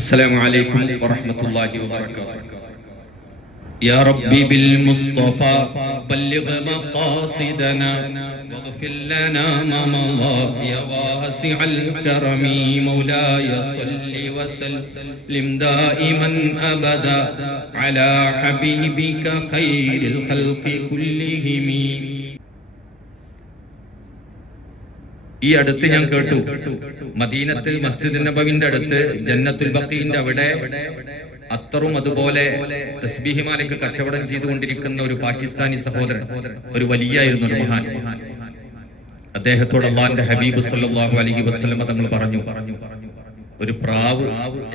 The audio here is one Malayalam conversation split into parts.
السلام عليكم ورحمة الله وبركاته. يا ربي بالمصطفى بلغ مقاصدنا واغفر لنا ما مضى يا واسع الكرم مولاي صل وسلم دائما أبدا على حبيبك خير الخلق كلهم. ഈ അടുത്ത് ഞാൻ കേട്ടു, മദീനത്ത് മസ്ജിദ് നബവിന്റെ അടുത്ത് ജന്നത്തുൽ ബഖീന്റെ അവിടെ അത്തറും അതുപോലെ തസ്ബീഹിമാലയ്ക്ക് കച്ചവടം ചെയ്തുകൊണ്ടിരിക്കുന്ന ഒരു പാകിസ്ഥാനി സഹോദരൻ, ഒരു വലിയായിരുന്നു, ഒരു മഹാൻ. അദ്ദേഹത്തോട് അല്ലാഹുവിന്റെ ഹബീബ് സല്ലല്ലാഹു അലൈഹി വസല്ലം തങ്ങൾ പറഞ്ഞു, ഒരു പ്രാവ്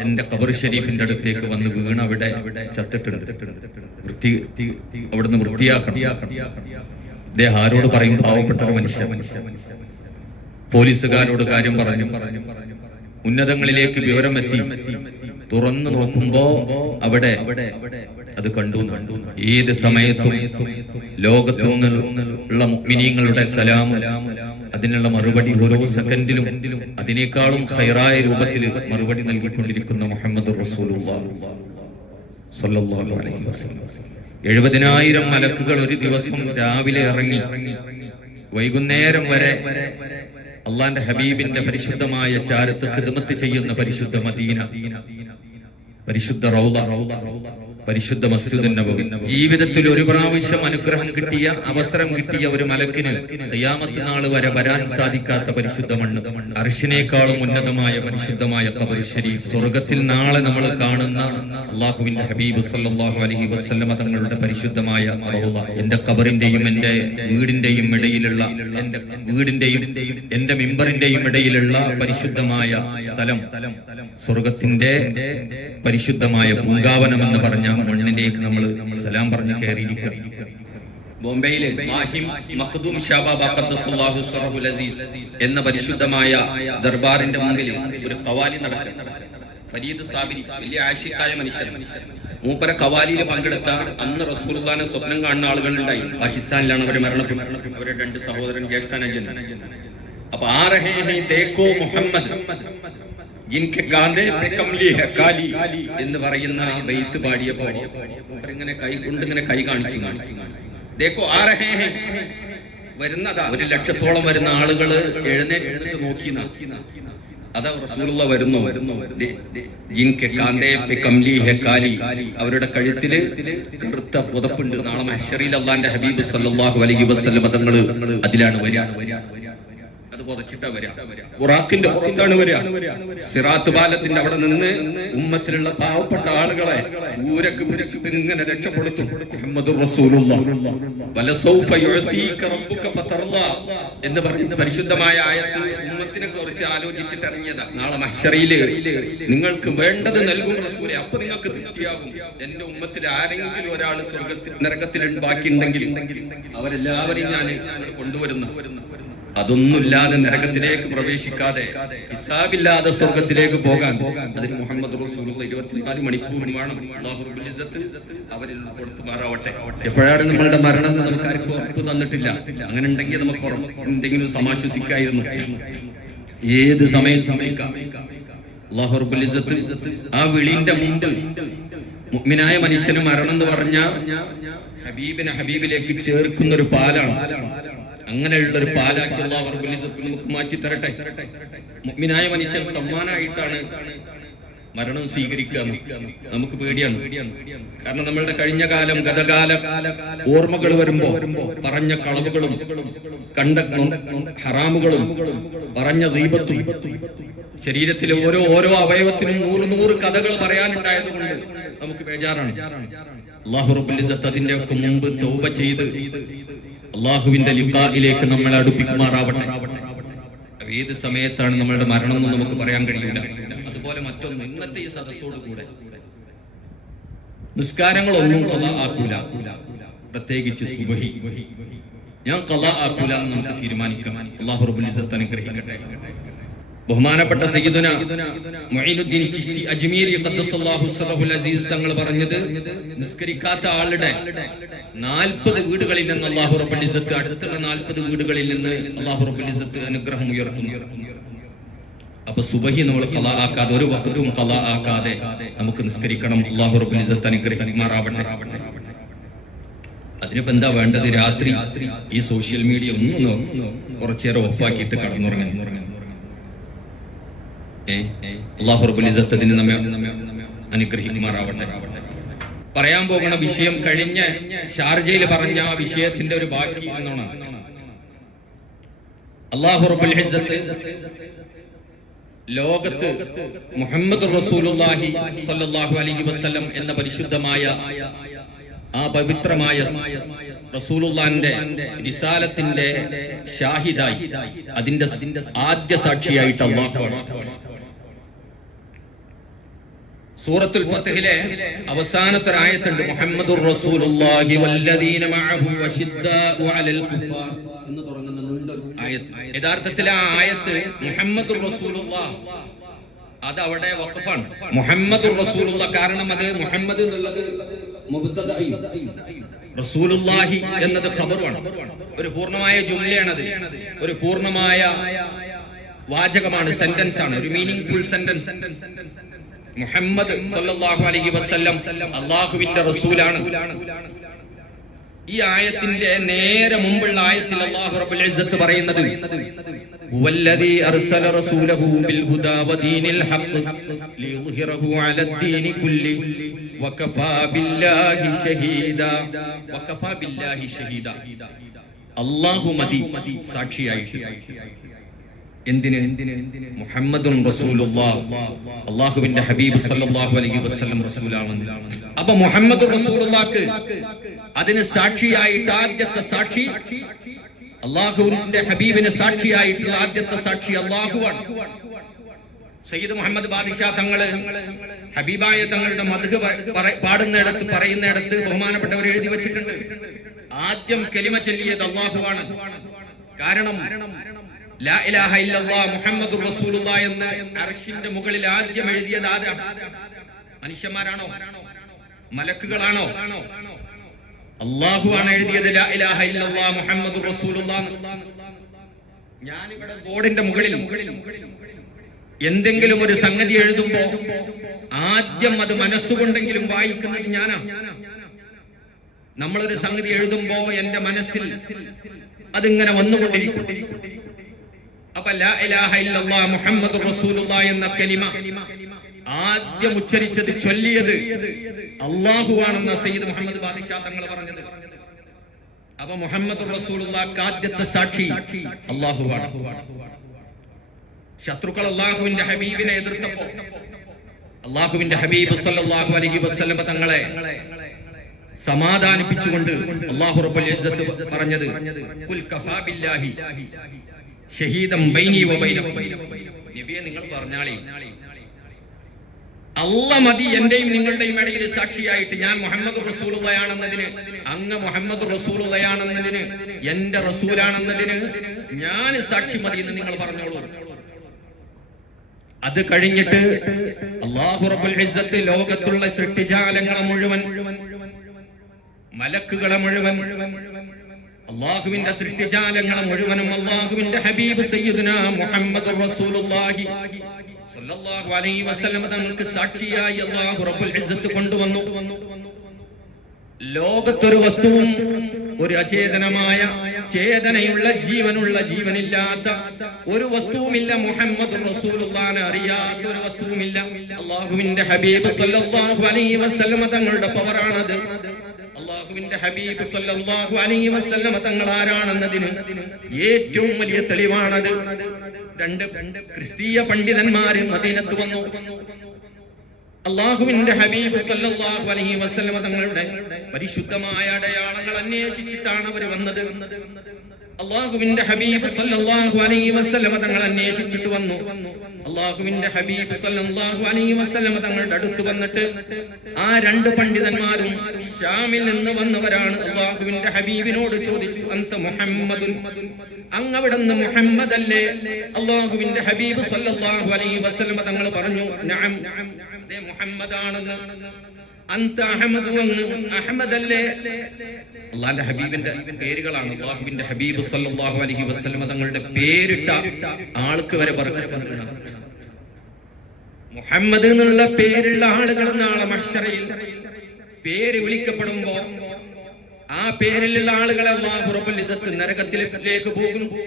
എന്റെ ഖബർ ഷരീഫിന്റെ അടുത്തേക്ക് വന്ന് വീണ് അവിടെ ചത്തിട്ടുണ്ട്, അവിടുന്ന് വൃത്തിയാക്കണം. അദ്ദേഹം ആരോട് പറയും? പാവപ്പെട്ട ഒരു മനുഷ്യൻ. പോലീസുകാരോട് കാര്യം പറഞ്ഞു. ഉന്നതങ്ങളിലേക്ക് വിവരമെത്തി. തുറന്നു നോക്കുമ്പോ അവിടെ അത് കണ്ടു. ഏത് സമയത്തും ലോകത്തു നിന്നുള്ള മുഅ്മിനീങ്ങളുടെ സലാം, അതിനുള്ള മറുപടി ഓരോ സെക്കൻഡിലും അതിനേക്കാളും ഖൈറായ രൂപത്തിൽ മറുപടി നൽകിക്കൊണ്ടിരിക്കുന്ന മുഹമ്മദുർ റസൂലുള്ളാഹി സ്വല്ലല്ലാഹു അലൈഹി വസല്ലം. 70,000 മലക്കുകൾ ഒരു ദിവസം രാവിലെ ഇറങ്ങി വൈകുന്നേരം വരെ അള്ളാന്റെ ഹബീബിന്റെ പരിശുദ്ധമായ ചാരത്ത് ഖിദ്മത്ത് ചെയ്യുന്ന പരിശുദ്ധ മദീന, പരിശുദ്ധ റൗള, പരിശുദ്ധ മസ്ജിദ് നബവി. ജീവിതത്തിൽ ഒരു പ്രാവശ്യം അനുഗ്രഹം കിട്ടിയ, അവസരം കിട്ടിയ ഒരു മലക്കിന് ഖിയാമത്ത് നാൾ വരെ വരാൻ സാധിക്കാത്ത പരിശുദ്ധ മണ്ണ്, അർശിനേക്കാളും ഉന്നതമായ പരിശുദ്ധമായ ഖബർ ഷരീഫ്, സ്വർഗത്തിൽ നാളെ നമ്മൾ കാണുന്ന അല്ലാഹുവിന്റെ ഹബീബ് സല്ലല്ലാഹു അലൈഹി വസല്ലം തങ്ങളുടെ പരിശുദ്ധമായ റൗള. എന്റെ ഖബറിന്റെയും എന്റെ വീടിന്റെയും ഇടയിലുള്ള, എന്റെ വീടിന്റെയും എന്റെ മിമ്പറിന്റെയും ഇടയിലുള്ള പരിശുദ്ധമായ സ്ഥലം, സ്വർഗത്തിന്റെ പരിശുദ്ധമായ പൂങ്കാവനം എന്ന് പറഞ്ഞ മണ്ണിലേക്ക് നമ്മൾ സലാം പറഞ്ഞ് കയറിയിരിക്കുക. ബോംബെയിലെ എന്ന പരിശുദ്ധമായ ദർബാറിന്റെ മുമ്പിൽ ഒരു ഖവാലി നടക്കും. ഫരീദ് സാബിരി, വലിയ ആശിക്കായ മനുഷ്യൻ. മൂപ്പര ഖവാലിയിൽ പങ്കെടുത്ത അന്ന് റസൂലുള്ളാഹിനെ സ്വപ്നം കാണുന്ന ആളുകൾ ഉണ്ടായി. പാകിസ്ഥാനിലാണ് അവർ മരണപ്പെട്ടു. അവരുടെ 2 സഹോദരൻ, ജ്യേഷ്ഠനജൻ. അപ്പൊ ആ രഹേ ഹൈ ദേഖോ മുഹമ്മദ് ജിൻകെ ഗാന്ധേ പേ കംലി ഹെ കാലി എന്ന് പറയുന്ന ബൈത്ത് പാടിയപ്പോ ഇങ്ങനെ കൈ കൊണ്ട് ഇങ്ങനെ കൈ കാണിച്ചു. ദേഖോ ആ രഹേ ഹൈ, വരുന്നതാ. 1,00,000-ഓളം വരുന്ന ആളുകൾ എഴുന്നേറ്റ് നോക്കി. അതാ റസൂലുള്ളാഹി വരുന്നു. ജിൻകെ ഗാന്ധേ പേ കംലി ഹെ കാലി, അവരുടെ കഴുത്തില് കറുത്ത പുതപ്പുണ്ട്. നാളെ മഹ്ശറിൽ അല്ലാഹുവിന്റെ ഹബീബ് സല്ലല്ലാഹു അലൈഹി വസല്ലം തങ്ങൾ അതിലാണ് വരിക. അത് പുതച്ചിട്ടാ വരിക. ബുറാഖിന്റെ പുറത്താണ് വരിക. സിറാത്ത് പാലത്തിന്റെ അവിടെ നിന്ന് ഉമ്മത്തിലുള്ള പാവപ്പെട്ട ആളുകളെ ഊരക്ക് പിടിച്ച് ഇങ്ങനെ രക്ഷപ്പെടുത്തും. മുഹമ്മദുർ റസൂലുള്ളാഹി വലസൗഫ യുഅതീക റബ്ബുക ഫതർളാ എന്ന് പറയുന്ന പരിശുദ്ധമായ ആയത്ത് ഉമ്മത്തിനെ കുറിച്ച് ആലോചിച്ചിട്ട് ഇറങ്ങിയതാ. നാളെ മഹ്ശറിയിൽ നിങ്ങൾക്ക് വേണ്ടത് നൽകും റസൂലേ, അപ്പൊ നിങ്ങൾക്ക് തൃപ്തിയാകും. എന്റെ ഉമ്മത്തിൽ ആരെങ്കിലും ഒരാൾ സ്വർഗ്ഗത്തിൽ നരകത്തിൽ ബാക്കിയുണ്ടെങ്കിൽ അവരെല്ലാവരെയും ഞാൻ കൊണ്ടുവരുന്നു. അതൊന്നുമില്ലാതെ നരകത്തിലേക്ക് പ്രവേശിക്കാതെ ഹിസാബില്ലാതെ സ്വർഗത്തിലേക്ക് പോകാൻ അതിന് മുഹമ്മദ് റസൂലുള്ളാഹി 24 മണിക്കൂറും വേണം. അല്ലാഹു റബ്ബുൽ ഇസ്സത്ത് അവരിൽ കൊടുത്തുമാറാവട്ടെ. എപ്പോഴാണ് നമ്മളുടെ മരണം എന്ന് നമുക്ക് ആർക്കും ഉറപ്പ് തന്നിട്ടില്ല. അങ്ങനെ ഉണ്ടെങ്കിൽ നമുക്ക് എന്തെങ്കിലും സമാശ്വസിക്കായിരുന്നു. ഏത് സമയം സംഭവിക്കാം. അല്ലാഹു റബ്ബുൽ ഇസ്സത്ത് ആ വിളിന്റെ മുമ്പ് മുഅ്മിനായ മനുഷ്യന് മരണം എന്ന് പറഞ്ഞ ഹബീബിനെ ഹബീബിലേക്ക് ചേർക്കുന്ന ഒരു പാലാണ്. അങ്ങനെയുള്ള ഒരു പാലാക്കി അല്ലാഹു റബ്ബുൽ ഇസ്സത്ത് നമുക്ക് മാറ്റി തരട്ടെ. മുഅ്മിനായ മനുഷ്യൻ സമ്മാനമായിട്ടാണ് മരണം സ്വീകരിക്കുക. നമുക്ക് പേടിയാണ്. കാരണം നമ്മളുടെ കഴിഞ്ഞ കാലം, ഗതകാല ഓർമ്മകൾ വരുമ്പോ പറഞ്ഞ കളവുകളും കണ്ട ഹറാമുകളും പറഞ്ഞ ഗീബത്തും, ശരീരത്തിലെ ഓരോ അവയവത്തിനും 100 കഥകൾ പറയാനുണ്ടായതുകൊണ്ട് നമുക്ക് ബേജാറാണ്. അല്ലാഹു റബ്ബുൽ ഇസ്സത്ത് അതിന്റെ ഒക്കെ മുമ്പ് തൗബ ചെയ്ത് അള്ളാഹുവിന്റെ ലിഖായിലേക്ക് നമ്മളെ അടുപ്പിക്കുമാറാവട്ടെ. ഏത് സമയത്താണ് നമ്മളുടെ മരണം എന്ന് നമുക്ക് പറയാൻ കഴിയില്ല. അതുപോലെ മറ്റൊന്ന്, ഇന്നത്തെ ഈ സദസ്സോട് കൂടെ നിസ്കാരങ്ങളൊന്നും ഖളാ ആക്കൂല. പ്രത്യേകിച്ച് സുബ്ഹി ഞാൻ ഖളാ ആക്കൂല എന്ന് നമുക്ക് തീരുമാനിക്കാം. അല്ലാഹു റബ്ബുൽ ഇസ്സത്ത് അനുഗ്രഹിക്കട്ടെ. ബഹുമാനപ്പെട്ട സയ്യിദുന മുഈനുദ്ദീൻ ചിശ്തി അജ്മീരി ഖദ്ദസല്ലാഹു സിറഹുൽ അസീസ് തങ്ങൾ പറഞ്ഞത്, നിസ്കരിക്കാത്ത ആളുടെ 40 വീടുകളിൽ നിന്ന് അല്ലാഹു റബ്ബുൽ ഇസ്സത്ത്, അടുത്തുള്ള 40 വീടുകളിൽ നിന്ന് അല്ലാഹു റബ്ബുൽ ഇസ്സത്ത് അനുഗ്രഹം ഉയർത്തുന്നു. അപ്പൊ സുബഹി നമ്മൾ ഖളാ ആക്കാതെ, ഒരു വഖ്തും ഖളാ ആക്കാതെ നമുക്ക് നിസ്കരിക്കണം. അല്ലാഹു റബ്ബുൽ ഇസ്സത്ത് അനുഗ്രഹിക്കുമാറാവട്ടെ. അതിനിപ്പോ എന്താ വേണ്ടത്? രാത്രി ഈ സോഷ്യൽ മീഡിയ ഒന്ന് കുറച്ചേരം ഓഫാക്കിയിട്ട് കടന്നുറങ്ങണം. അല്ലാഹു റബ്ബുൽ ഇസ്സത്ത് അതിന് നമ്മെ അനുഗ്രഹിക്കുമാറാവട്ടെ. പറയാൻ പോകുന്ന വിഷയം കഴിഞ്ഞ ഷാർജയിൽ പറഞ്ഞ ആ വിഷയത്തിന്റെ ഒരു ബാക്കി എന്നാണ്. അല്ലാഹു റബ്ബുൽ ഇസ്സത്ത് ലോകത്ത് മുഹമ്മദ് റസൂലുള്ളാഹി സ്വല്ലല്ലാഹു അലൈഹി വസല്ലം എന്ന പരിശുദ്ധമായ ആ പവിത്രമായ റസൂലുള്ളാഹിന്റെ റിസാലത്തിന്റെ ഷാഹിദായി, അതിന്റെ ആദ്യ സാക്ഷിയായിട്ട് അല്ലാഹുവാണ്. സൂറത്തുൽ ഫത്ഹിലെ അവസാനത്തെ ആയത്തുണ്ട്, മുഹമ്മദുർ റസൂലുള്ളാഹി വല്ലദീന മഅഹു വശിദ്ദാഉ അലൽ കുഫാർ എന്ന് തുടങ്ങുന്ന ആയത്ത്. യഥാർത്ഥത്തിൽ ആ ആയത്ത് മുഹമ്മദുർ റസൂലുള്ളാഹ് അത് അവിടെ വഖഫാണ്. മുഹമ്മദുർ റസൂലുള്ളാഹ്, കാരണം അത് മുഹമ്മദ് എന്നുള്ളത് മുബ്തദഇ, റസൂലുള്ളാഹി എന്നത് ഖബറുമാണ്. ഒരു പൂർണ്ണമായ ജുംലയാണത്, ഒരു പൂർണ്ണമായ വാചകമാണ്, സെന്റൻസ് ആണ്, ഒരു മീനിങ് ഫുൾ സെന്റൻസ്. മുഹമ്മദ് സല്ലല്ലാഹു അലൈഹി വസല്ലം അല്ലാഹുവിന്റെ റസൂലാണ്. ഈ ആയത്തിന്റെ നേരെ മുമ്പുള്ള ആയത്തിൽ അല്ലാഹു റബ്ബുൽ ഇസ്സത്ത് പറയുന്നത്, ഹുവല്ലദീ അർസല റസൂലഹു ബിൽ ഹുദാ വദീനിൽ ഹഖ് ലിയുദ്ഹിറഹു അലദ്ദീനി കുല്ലി വകഫാ ബില്ലാഹി ഷഹീദാ. വകഫാ ബില്ലാഹി ഷഹീദാ, അല്ലാഹു മതി സാക്ഷിയായിട്ട്. എന്തിന്? മുഹമ്മദുൻ റസൂലുള്ളാഹ്, അല്ലാഹുവിന്റെ ഹബീബ് സല്ലല്ലാഹു അലൈഹി വസല്ലം റസൂലാണ്. അപ്പൊ മുഹമ്മദ് റസൂലുള്ളാഹിക്ക് അതിന് സാക്ഷിയായിട്ട് ആദ്യത്തെ സാക്ഷി അല്ലാഹുവിന്റെ ഹബീബിന് സാക്ഷിയായിട്ടുള്ള ആദ്യത്തെ സാക്ഷി അല്ലാഹുവാണ്. സയ്യിദ് മുഹമ്മദ് ബാദിഷാ തങ്ങള് ഹബീബായ തങ്ങളുടെ മദ്ഹ് പാടുന്നിടത്ത് പറയുന്നിടത്ത് ബഹുമാനപ്പെട്ടവർ എഴുതി വെച്ചിട്ടുണ്ട്, ആദ്യം കലിമ ചൊല്ലിയത് അല്ലാഹുവാണ്. കാരണം ലാ ഇലാഹ ഇല്ലല്ലാഹ് മുഹമ്മദുർ റസൂലുള്ളാഹ് എന്ന് അർശിന്റെ മുകളിൽ ആദ്യം എഴുതിയത് ആരാണ്? മനുഷ്യന്മാരാണോ? മലക്കുകളാണോ? അല്ലാഹുവാണ് എഴുതിയത് ലാ ഇലാഹ ഇല്ലല്ലാഹ് മുഹമ്മദുർ റസൂലുള്ളാഹ്. ഞാനിവിടെ ബോർഡിന്റെ മുകളിൽ എന്തെങ്കിലും ഒരു സംഗതി എഴുതുമ്പോ ആദ്യം അത് മനസ്സുകൊണ്ടെങ്കിലും വായിക്കുന്നത് ഞാനാ. നമ്മളൊരു സംഗതി എഴുതുമ്പോ എന്റെ മനസ്സിൽ അതിങ്ങനെ വന്നുകൊണ്ടിരിക്കും. അപ്പൊ ലാ ഇലാഹ ഇല്ലല്ലാഹ് മുഹമ്മദുർ റസൂലുള്ളാഹ് എന്ന കലിമ ആദ്യം ഉച്ചരിച്ചത്, ചൊല്ലിയത് അല്ലാഹുവാണെന്ന സയ്യിദ് മുഹമ്മദ് ബാദിഷാ തങ്ങൾ പറഞ്ഞത്. അപ്പൊ മുഹമ്മദുർ റസൂലുള്ളാഹ് ആദ്യത്തെ സാക്ഷി അല്ലാഹുവാണ്. ശത്രുക്കൾ അല്ലാഹുവിന്റെ ഹബീബിനെ എതിർത്തപ്പോ അല്ലാഹുവിന്റെ ഹബീബ് സല്ലല്ലാഹു അലൈഹി വസല്ലം തങ്ങളെ സമാധാനിപ്പിച്ചുകൊണ്ട് അല്ലാഹു റബ്ബുൽ ഇസ്സത്ത് പറഞ്ഞത്, ഖുൽ കഫാ ബില്ലാഹി ഷഹീദൻ ബൈനി വബൈനകും. നബിയെ, നിങ്ങൾ പറഞ്ഞാളി, അല്ലാഹ് മതി എന്റെയും നിങ്ങളുടെയും ഇടയിൽ സാക്ഷിയായിട്ട്. ഞാൻ മുഹമ്മദ് റസൂലുള്ളാഹിയാണെന്നതിന്, അങ്ങ് മുഹമ്മദ് റസൂലുള്ളാഹിയാണെന്നതിന്, എന്റെ റസൂലാണെന്നതിന് ഞാൻ സാക്ഷി മതി എന്ന് നിങ്ങൾ പറഞ്ഞോളൂ. അത് കഴിഞ്ഞിട്ട് അല്ലാഹു റബ്ബുൽ ഇസ്സത്ത് ലോകത്തുള്ള സൃഷ്ടിജാലങ്ങളെ മുഴുവൻ, മലക്കുകളെ മുഴുവൻ, അല്ലാഹുവിന്റെ സൃഷ്ടിജാലങ്ങളെ മുഴുവനും അല്ലാഹുവിന്റെ ഹബീബ് സയ്യിദുനാ മുഹമ്മദ് റസൂലുള്ളാഹി സല്ലല്ലാഹു അലൈഹി വസല്ലം തങ്ങൾക്ക് സാക്ഷിയായി അല്ലാഹു റബ്ബുൽ ഇസ്സത്ത് കൊണ്ടുവന്നു. ലോകത്തൊരു വസ്തുവും, ഒരു അചേതനമായ ചേതനയുള്ള ജീവനുള്ള ജീവനില്ലാത്ത ഒരു വസ്തുവുമില്ല. മുഹമ്മദ് റസൂലുള്ളാഹിനെ അറിയാത്ത ഒരു വസ്തുവുമില്ല. അല്ലാഹുവിന്റെ ഹബീബ് സല്ലല്ലാഹു അലൈഹി വസല്ലം തങ്ങളുടെ പവറാണത്. അല്ലാഹുവിന്റെ ഹബീബ് സല്ലല്ലാഹു അലൈഹി വസല്ലം തങ്ങൾ ആരാണെന്നതിന് ഏറ്റവും വലിയ തെളിവാണത്. രണ്ട് ക്രിസ്തീയ പണ്ഡിതന്മാര് മദീനത്ത് വന്നു. അല്ലാഹുവിന്റെ ഹബീബ് സല്ലല്ലാഹു അലൈഹി വസല്ലം തങ്ങളുടെ പരിശുദ്ധമായ അടയാളങ്ങൾ അന്വേഷിച്ചിട്ടാണ് അവർ വന്നത്. അല്ലാഹുവിന്റെ ഹബീബ് സല്ലല്ലാഹു അലൈഹി വസല്ലം തങ്ങൾ അന്വേഷിച്ചിട്ട് വന്നു. അല്ലാഹുവിന്റെ ഹബീബ് സല്ലല്ലാഹു അലൈഹി വസല്ലം തങ്ങളുടെ അടുത്ത് വന്നിട്ട് ആ രണ്ട് പണ്ഡിതന്മാരും ഷാമിൽ നിന്ന് വന്നവരാണ്. അല്ലാഹുവിന്റെ ഹബീബിനോട് ചോദിച്ചു, അന്ത മുഹമ്മദുൻ, അങ്ങവിടുന്ന് മുഹമ്മദ് അല്ലേ? അല്ലാഹുവിന്റെ ഹബീബ് സല്ലല്ലാഹു അലൈഹി വസല്ലം തങ്ങൾ പറഞ്ഞു, നഅം, അതേ മുഹമ്മദാണെന്ന്. അന്ത അഹ്മദ്, അഹ്മദ് അല്ലേ? അല്ലാഹുവിന്റെ ഹബീബിന്റെ പേരുകളാണ്. അല്ലാഹുവിന്റെ ഹബീബ് സല്ലല്ലാഹു അലൈഹി വസല്ലം തങ്ങളുടെ പേരിട്ട ആൾക്ക് വരെ ബർക്കത്ത്. മുഹമ്മദ് എന്നുള്ള പേരുള്ള ആളുകൾ നാളെ മഹ്ശറയിൽ പേര് വിളിക്കപ്പെടുമ്പോ ആ പേരിലുള്ള ആളുകളെ അല്ലാഹു റബ്ബുൽ ഇസ്സത്ത് നരകത്തിലേക്ക്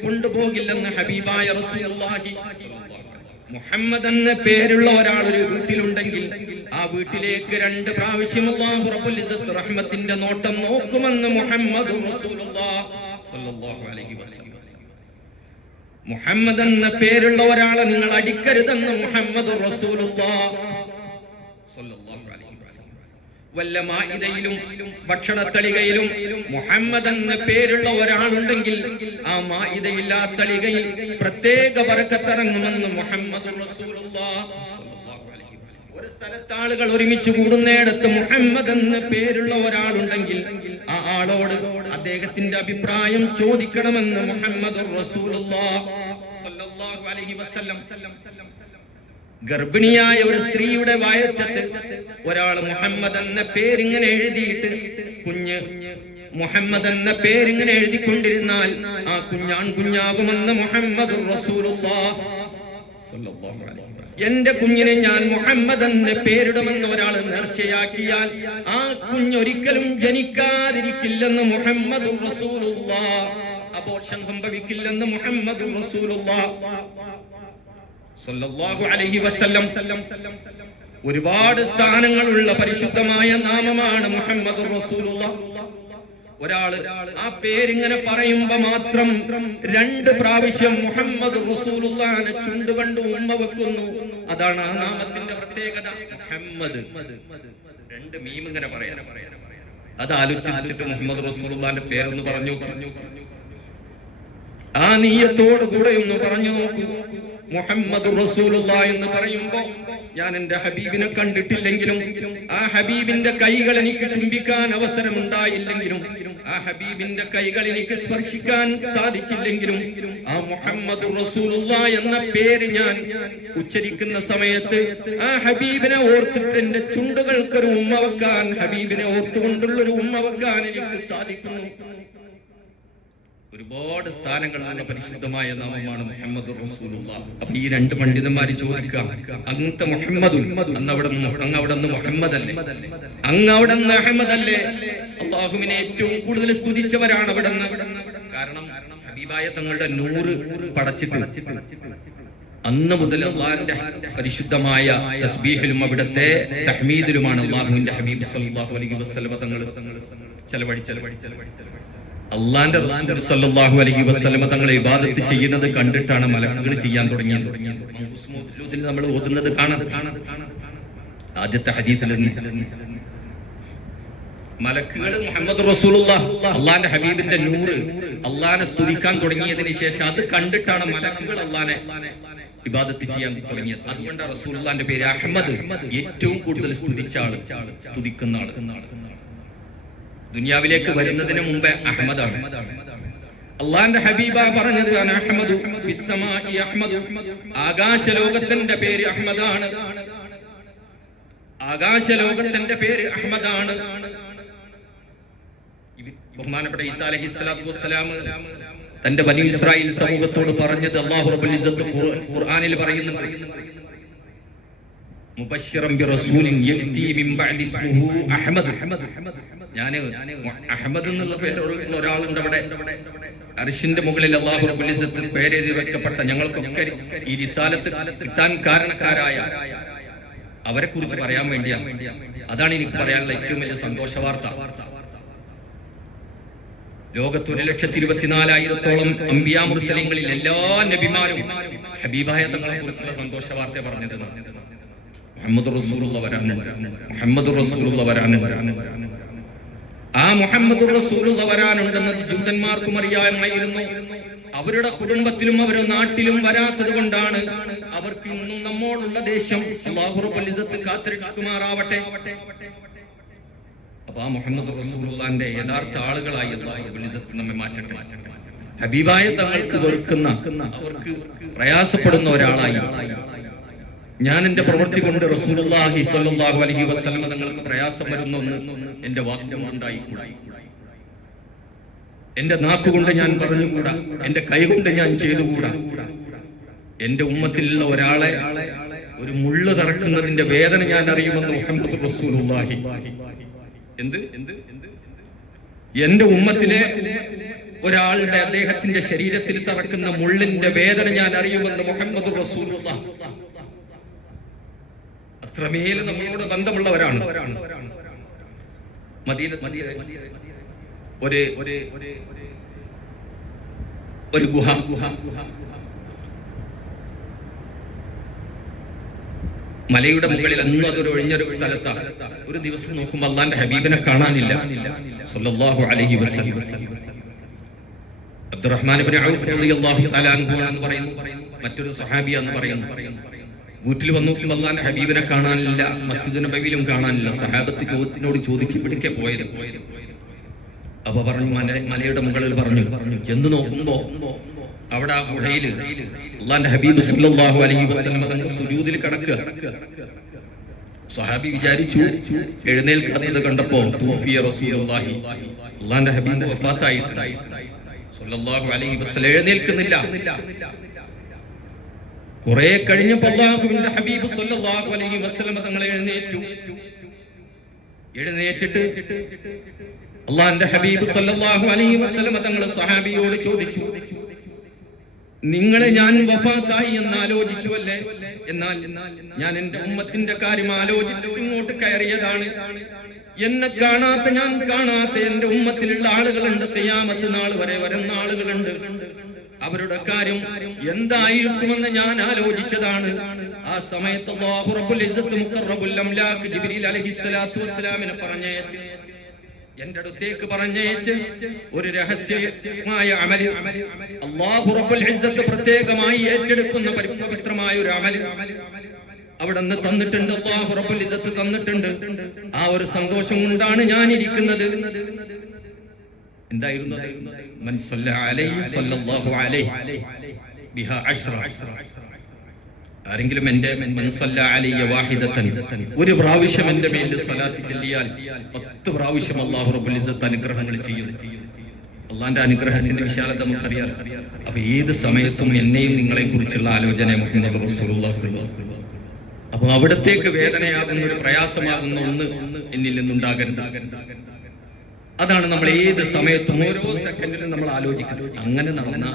കൊണ്ടുപോകില്ലെന്ന് ഹബീബായ റസൂലുള്ളാഹി. മുഹമ്മദ് എന്ന പേരുള്ള ഒരാൾ ഒരു വീട്ടിലുണ്ടെങ്കിൽ ആ വീട്ടിലേക്ക് 2 പ്രാവശ്യം അല്ലാഹു റബ്ബുൽ ഇസ്സത്ത് റഹ്മത്തിന്റെ നോട്ടം നോക്കുമെന്ന് മുഹമ്മദ് റസൂലുള്ളാഹി സ്വല്ലല്ലാഹു അലൈഹി വസല്ലം. മുഹമ്മദ് എന്ന പേരുള്ള ഒരാളെ നിങ്ങൾ അടിക്കരുതെന്ന് മുഹമ്മദ് റസൂലുള്ളാഹി സ്വല്ലല്ലാഹു അലൈഹി വസല്ലം. വല്ല മാഇദയിലും ഭക്ഷണത്തളികയിലും മുഹമ്മദ് എന്ന പേരുള്ള ഒരാളുണ്ടെങ്കിൽ ആ മാഇദയിൽ ആ തളികയിൽ പ്രത്യേക ബറക്കത്തിറങ്ങുമെന്ന് മുഹമ്മദ് റസൂലുള്ളാഹി സ്വല്ലല്ലാഹു അലൈഹി വസല്ലം. ഒരു സ്ഥലത്ത് ആളുകൾ ഒരുമിച്ച് കൂടുന്നിടത്ത് മുഹമ്മദ് എന്ന പേരുള്ള ഒരാളുണ്ടെങ്കിൽ ആ ആളോട് അദ്ദേഹത്തിന്റെ അഭിപ്രായം ചോദിക്കണമെന്ന് മുഹമ്മദ് റസൂലുള്ളാഹി സ്വല്ലല്ലാഹു അലൈഹി വസല്ലം. ഗർഭിണിയായ ഒരു സ്ത്രീയുടെ വയറ്റത്ത് ഒരാൾ മുഹമ്മദ് എന്ന പേരിങ്ങനെ എഴുതിയിട്ട് കുഞ്ഞ് മുഹമ്മദ് എന്ന പേരിങ്ങനെ എഴുതിക്കൊണ്ടിരുന്നാൽ ആ കുഞ്ഞാകുമെന്ന് മുഹമ്മദ് റസൂലുള്ളാഹി സ്വല്ലല്ലാഹു അലൈഹി വസല്ലം. എന്റെ കുഞ്ഞിനെ ഞാൻ മുഹമ്മദ് എന്ന പേരിടുമെന്ന് ഒരാൾ നേർച്ചയാക്കിയാൽ ആ കുഞ്ഞൊരിക്കലും ജനിക്കാതിരിക്കില്ലെന്ന് മുഹമ്മദ് റസൂലുള്ളാഹി. അബോർഷൻ സംഭവിക്കില്ലെന്ന് മുഹമ്മദ് റസൂലുള്ളാഹി സ്വല്ലല്ലാഹു അലൈഹി വസല്ലം. ഒരുപാട് സ്ഥാനങ്ങളുള്ള പരിശുദ്ധമായ നാമമാണ് മുഹമ്മദ് റസൂലുള്ളാഹി. ഒരാള് ആ പേരിങ്ങനെ പറയുമ്പോ മാത്രം 2 പ്രാവശ്യം മുഹമ്മദ് റസൂലുള്ളാഹിനെ ചുണ്ടുകണ്ട് ഉമ്മ വെക്കുന്നു. അതാണ് ആ നാമത്തിന്റെ പ്രത്യേകത. മുഹമ്മദ് 2 മീം ഇങ്ങനെ പറയാൻ അത് ആലോചിച്ചിട്ട് മുഹമ്മദ് റസൂലുള്ളാഹിന്റെ പേരൊന്ന് പറഞ്ഞു ആ നീയത്തോട് കൂടെ ഒന്ന് പറഞ്ഞു നോക്കൂ. മുഹമ്മദ് റസൂലുള്ളാഹി എന്ന് പറയുമ്പോ ഞാൻ എന്റെ ഹബീബിനെ കണ്ടിട്ടില്ലെങ്കിലും ആ ഹബീബിന്റെ കൈകൾ എനിക്ക് ചുംബിക്കാൻ അവസരമുണ്ടായില്ലെങ്കിലും ആ ഹബീബിന്റെ കൈകൾ എനിക്ക് സ്പർശിക്കാൻ സാധിച്ചില്ലെങ്കിലും ആ മുഹമ്മദ് റസൂലുള്ളാഹി എന്ന പേര് ഞാൻ ഉച്ചരിക്കുന്ന സമയത്ത് ആ ഹബീബിനെ ഓർത്തിട്ട് എന്റെ ചുണ്ടുകൾക്കൊരു ഉമ്മ വെക്കാൻ, ഹബീബിനെ ഓർത്തുകൊണ്ടുള്ളൊരു ഉമ്മ വെക്കാൻ എനിക്ക് സാധിക്കുന്നു. ഒരുപാട് സ്ഥാനങ്ങളുള്ള പരിശുദ്ധമായ നാമമാണ് മുഹമ്മദ് റസൂലുള്ളാഹി. അപ്പൊ ഈ 2 പണ്ഡിതന്മാര് ചോദിക്കാം, അങ്ങത്തെ മുഹമ്മദും അങ്ങവിടുന്ന് മുഹമ്മദ് അല്ലേ, അങ്ങവിടുന്ന് അഹമ്മദ് അല്ലേ? അള്ളാഹുവിനെ ഏറ്റവും കൂടുതൽ സ്തുതിച്ചവരാണ് അവിടുന്ന്. കാരണം ഹബീബായ തങ്ങളുടെ 100 പടച്ചിട്ട് അന്ന് മുതൽ അള്ളാഹിന്റെ പരിശുദ്ധമായ തസ്ബീഹിലും അവിടുത്തെ തഹ്മീദിലുമാണ് അള്ളാഹുവിന്റെ ഹബീബ് സല്ലല്ലാഹു അലൈഹി വസല്ലം തങ്ങൾ ചെലവഴിച്ചത്. അള്ളാന്റെ റസൂൽ സല്ലല്ലാഹു അലൈഹി വസല്ലം തങ്ങളെ ഇബാദത്ത് ചെയ്യുന്നത് കണ്ടിട്ടാണ് മലക്കുകൾ ചെയ്യാൻ തുടങ്ങിയത്. നമ്മൾ ഓതുന്നത് കാണാം. ആദ്യത്തെ ഹദീസിൽ മലക്കുകൾ മുഹമ്മദ് റസൂലുള്ളാഹി അള്ളാന്റെ ഹബീബിന്റെ 100 അള്ളാനെ സ്തുതിക്കാൻ തുടങ്ങിയതിന് ശേഷം അത് കണ്ടിട്ടാണ് മലക്കുകൾ അള്ളാനെ ഇബാദത്ത് ചെയ്യാൻ തുടങ്ങിയത്. അതുകൊണ്ടാണ് റസൂലുള്ളാഹിന്റെ പേര് അഹ്മദ്, ഏറ്റവും കൂടുതൽ സ്തുതിച്ച ആള്, സ്തുതിക്കുന്ന ആള്. ദുനിയാവിലേക്ക് വരുന്നതിന് മുമ്പേ അഹ്മദാണ്. അള്ളാന്റെ ഹബീബ പറഞ്ഞത് അഹ്മദു ഫിസ്സമാഇ അഹ്മദു, ആകാശലോകത്തിന്റെ പേര് അഹ്മദാണ്, ആകാശലോകത്തിന്റെ പേര് അഹ്മദാണ്. ബഹുമാനപ്പെട്ട ഈസാ അലൈഹിസ്സലാത്തു വസ്സലാം തന്റെ ബനി ഇസ്രായേൽ സമൂഹത്തോട് പറഞ്ഞത് അല്ലാഹു റബ്ബുൽ ഇസ്സത്ത് ഖുർആനിൽ പറയുന്നുണ്ട്, മുബശ്ശിറൻ ബിറസൂലിൻ യഅതി മിൻ ബഅദി ഇസ്മുഹു അഹ്മദ്. ഞാന് അഹ്മദ് എന്നുള്ള പേരുള്ള ഒരാളുണ്ട് അവിടെ അർശിന്റെ മുകളിൽ അല്ലാഹു റബ്ബുൽ ഇസ്സത്ത് പേരെഴുതി വെക്കപ്പെട്ട ഞങ്ങൾക്കൊക്കെ ഈ റിസാലത്ത് കിട്ടാൻ കാരണക്കാരായ അവരെ കുറിച്ച് പറയാൻ വേണ്ടിയാണ്. അതാണ് എനിക്ക് പറയാനുള്ള ഏറ്റവും വലിയ സന്തോഷ വാർത്ത. ലോകത്ത് 1,24,000-ഓളം അംബിയാ മുർസലീങ്ങളിൽ എല്ലാ നബിമാരും ഹബീബായ തങ്ങളെ കുറിച്ചുള്ള സന്തോഷ വാർത്ത പറഞ്ഞത്. മുഹമ്മദ് റസൂലുള്ളാഹി വരാനുണ്ട്, മുഹമ്മദ് റസൂലുള്ളാഹി വരാനുണ്ട്. ആ മുഹമ്മദ് റസൂലുള്ളാഹി വരാനുണ്ടെന്നത് ജൂതന്മാർക്കും അറിയാമായിരുന്നു. അവരുടെ കുടുംബത്തിലും അവരുടെ നാട്ടിലും വരാത്തത് കൊണ്ടാണ് അവർക്ക് ഇന്നും നമ്മോടുള്ള ദേഷ്യം. അല്ലാഹു റബ്ബുൽ ഇസ്സത്ത് കാത്തുരക്ഷിക്കുമാറാവട്ടെ. അപ്പൊ ആ മുഹമ്മദ് റസൂലുള്ളാഹിന്റെ യഥാർത്ഥ ആളുകളായി അല്ലാഹു റബ്ബുൽ ഇസ്സത്ത് നമ്മെ മാറ്റട്ടെ. ഹബീബായ തങ്ങൾക്ക് വെറുക്കുന്ന, അവർക്ക് പ്രയാസപ്പെടുന്ന ഒരാളായി ഞാൻ എന്റെ പ്രവൃത്തി കൊണ്ട് റസൂലുള്ളാഹി സ്വല്ലല്ലാഹു അലൈഹി വസല്ലം തങ്ങൾക്ക് പ്രയാസം വരുന്നൊന്ന് എന്റെ വാക്കുകൊണ്ടുണ്ടായിക്കൂടാ, എന്റെ നാക്കുകൊണ്ട് ഞാൻ പറഞ്ഞുകൂടാ, എന്റെ കൈ കൊണ്ട് ഞാൻ ചെയ്തുകൂടാ. എന്റെ ഉമ്മത്തിലുള്ള ഒരാളെ ഒരു മുള്ളു തറക്കുന്നതിന്റെ വേദന ഞാൻ അറിയുമെന്ന് മുഹമ്മദ് റസൂലുള്ളാഹി. എന്ത് എന്റെ ഉമ്മത്തിലെ ഒരാളുടെ അദ്ദേഹത്തിന്റെ ശരീരത്തിൽ തറക്കുന്ന മുള്ളിന്റെ വേദന ഞാൻ അറിയുമെന്ന് മുഹമ്മദ് റസൂലുള്ളാഹി. അത്രമേൽ നമ്മളോട് ബന്ധമുള്ളവരാണ്. ഒരു ഗുഹ, മലയുടെ മുകളിൽ അന്നും അതൊരു ഒഴിഞ്ഞൊരു സ്ഥലത്താണ്. ഒരു ദിവസം നോക്കുമ്പോൾ അല്ലാഹുവിന്റെ ഹബീബിനെ കാണാനില്ല സല്ലല്ലാഹു അലൈഹി വസല്ലം. അബ്ദുറഹ്മാൻ ഇബ്നു ഔഫ് റളിയല്ലാഹു തആല അൻഹു എന്ന് പറയുന്നു, മറ്റൊരു സഹാബിയാന്ന് പറയുന്നു. വീട്ടിൽ വന്നു നോക്കുമ്പോൾ അല്ലാഹുവിന്റെ ഹബീബിനെ കാണാനില്ല, മസ്ജിദ് നബവിയിലും കാണാനില്ല. സഹാബത്ത് ചോദിച്ചു പിടിക്കെ പോയത്. അപ്പൊ പറഞ്ഞു, മലയുടെ മുകളിൽ പറഞ്ഞു. ചെന്ന് നോക്കുമ്പോ അവിടെ ആ ഗുഹയില് അല്ലാഹുവിന്റെ ഹബീബ് സല്ലല്ലാഹു അലൈഹി വസല്ലം തങ്ങൾ സുജൂദിൽ കിടക്കുക. സഹാബി വിചാരിച്ചു എഴുന്നേൽക്കാത്തത് കണ്ടപ്പോ തൂഫിയ റസൂലുള്ളാഹി, അല്ലാഹുവിന്റെ ഹബീബ് വഫാത്തായി സല്ലല്ലാഹു അലൈഹി വസല്ലം എഴുന്നേൽക്കുന്നില്ല. കുറെ കഴിഞ്ഞപ്പോൾ അല്ലാഹുവിന്റെ ഹബീബ് സല്ലല്ലാഹു അലൈഹി വസല്ലം തങ്ങൾ എഴുന്നേറ്റിട്ട് അല്ലാഹുവിന്റെ ഹബീബ് സല്ലല്ലാഹു അലൈഹി വസല്ലം തങ്ങൾ സഹാബിയോട് ചോദിച്ചു, നിങ്ങളെ ഞാൻ വഫാത്തായി എന്ന് ആലോചിച്ചുവല്ലേ? എന്നാൽ ഞാൻ എന്റെ ഉമ്മത്തിന്റെ കാര്യം ആലോചിച്ചിട്ട് ഇങ്ങോട്ട് കയറിയതാണ്. എന്നെ കാണാത്ത, ഞാൻ കാണാത്ത എന്റെ ഉമ്മത്തിലുള്ള ആളുകളുണ്ട്. ഖിയാമത്ത് നാൾ വരെ വരുന്ന ആളുകളുണ്ട്. അവരുടെ കാര്യം എന്തായിരിക്കുമെന്ന് ഞാൻ ആലോചിച്ചതാണ്. ആ സമയത്ത് അല്ലാഹു റബ്ബുൽ ഇസ്സത്ത് മുഖറബുൽ അംലാക്ക് ജിബ്രീൽ അലൈഹിസ്സലാത്തു വസ്സലാമിനെ പറഞ്ഞയച്ച്, എന്റെ അടുത്തേക്ക് പറഞ്ഞയച്ച് ഒരു രഹസ്യമായ അമല് അല്ലാഹു റബ്ബുൽ ഇസ്സത്ത് പ്രത്യേകമായി ഏറ്റെടുക്കുന്ന പവിത്രമായ ഒരു അമല് അവിടെ നിന്ന് തന്നിട്ടുണ്ട്. അല്ലാഹു റബ്ബുൽ ഇസ്സത്ത് തന്നിട്ടുണ്ട്. ആ ഒരു സന്തോഷം കൊണ്ടാണ് ഞാൻ ഇരിക്കുന്നത്. എന്തായിരുന്നു? മൻ സല്ല അലൈഹി സല്ലല്ലാഹു അലൈഹി ബിഹാ അശ്റ. ആരെങ്കിലും എന്റെ മൻ സല്ല അലൈഹി വാഹിദതൻ, ഒരു പ്രാവശ്യം എന്റെ മേൽ സ്വലാത്ത് ചൊല്ലിയാൽ 10 പ്രാവശ്യം അല്ലാഹു റബ്ബുൽ ഇസ്സത്ത് അനുഗ്രഹങ്ങൾ ചെയ്യും. അല്ലാഹുവിന്റെ അനുഗ്രഹത്തിന്റെ വിശാലത നമുക്കറിയാം. അപ്പൊ ഏത് സമയത്തും എന്നെയും നിങ്ങളെ കുറിച്ചുള്ള ആലോചന മുഹമ്മദ് റസൂലുള്ളാഹി. അപ്പൊ അവിടത്തേക്ക് വേദനയാകുന്ന, ഒരു പ്രയാസമാകുന്ന ഒന്ന് എന്നിൽ നിന്നുണ്ടാകരുത്. അതാണ് നമ്മൾ ഏത് സമയത്തും ഓരോ സെക്കൻഡിലും നമ്മൾ ആലോചിക്കുന്നത്. അങ്ങനെ നടന്ന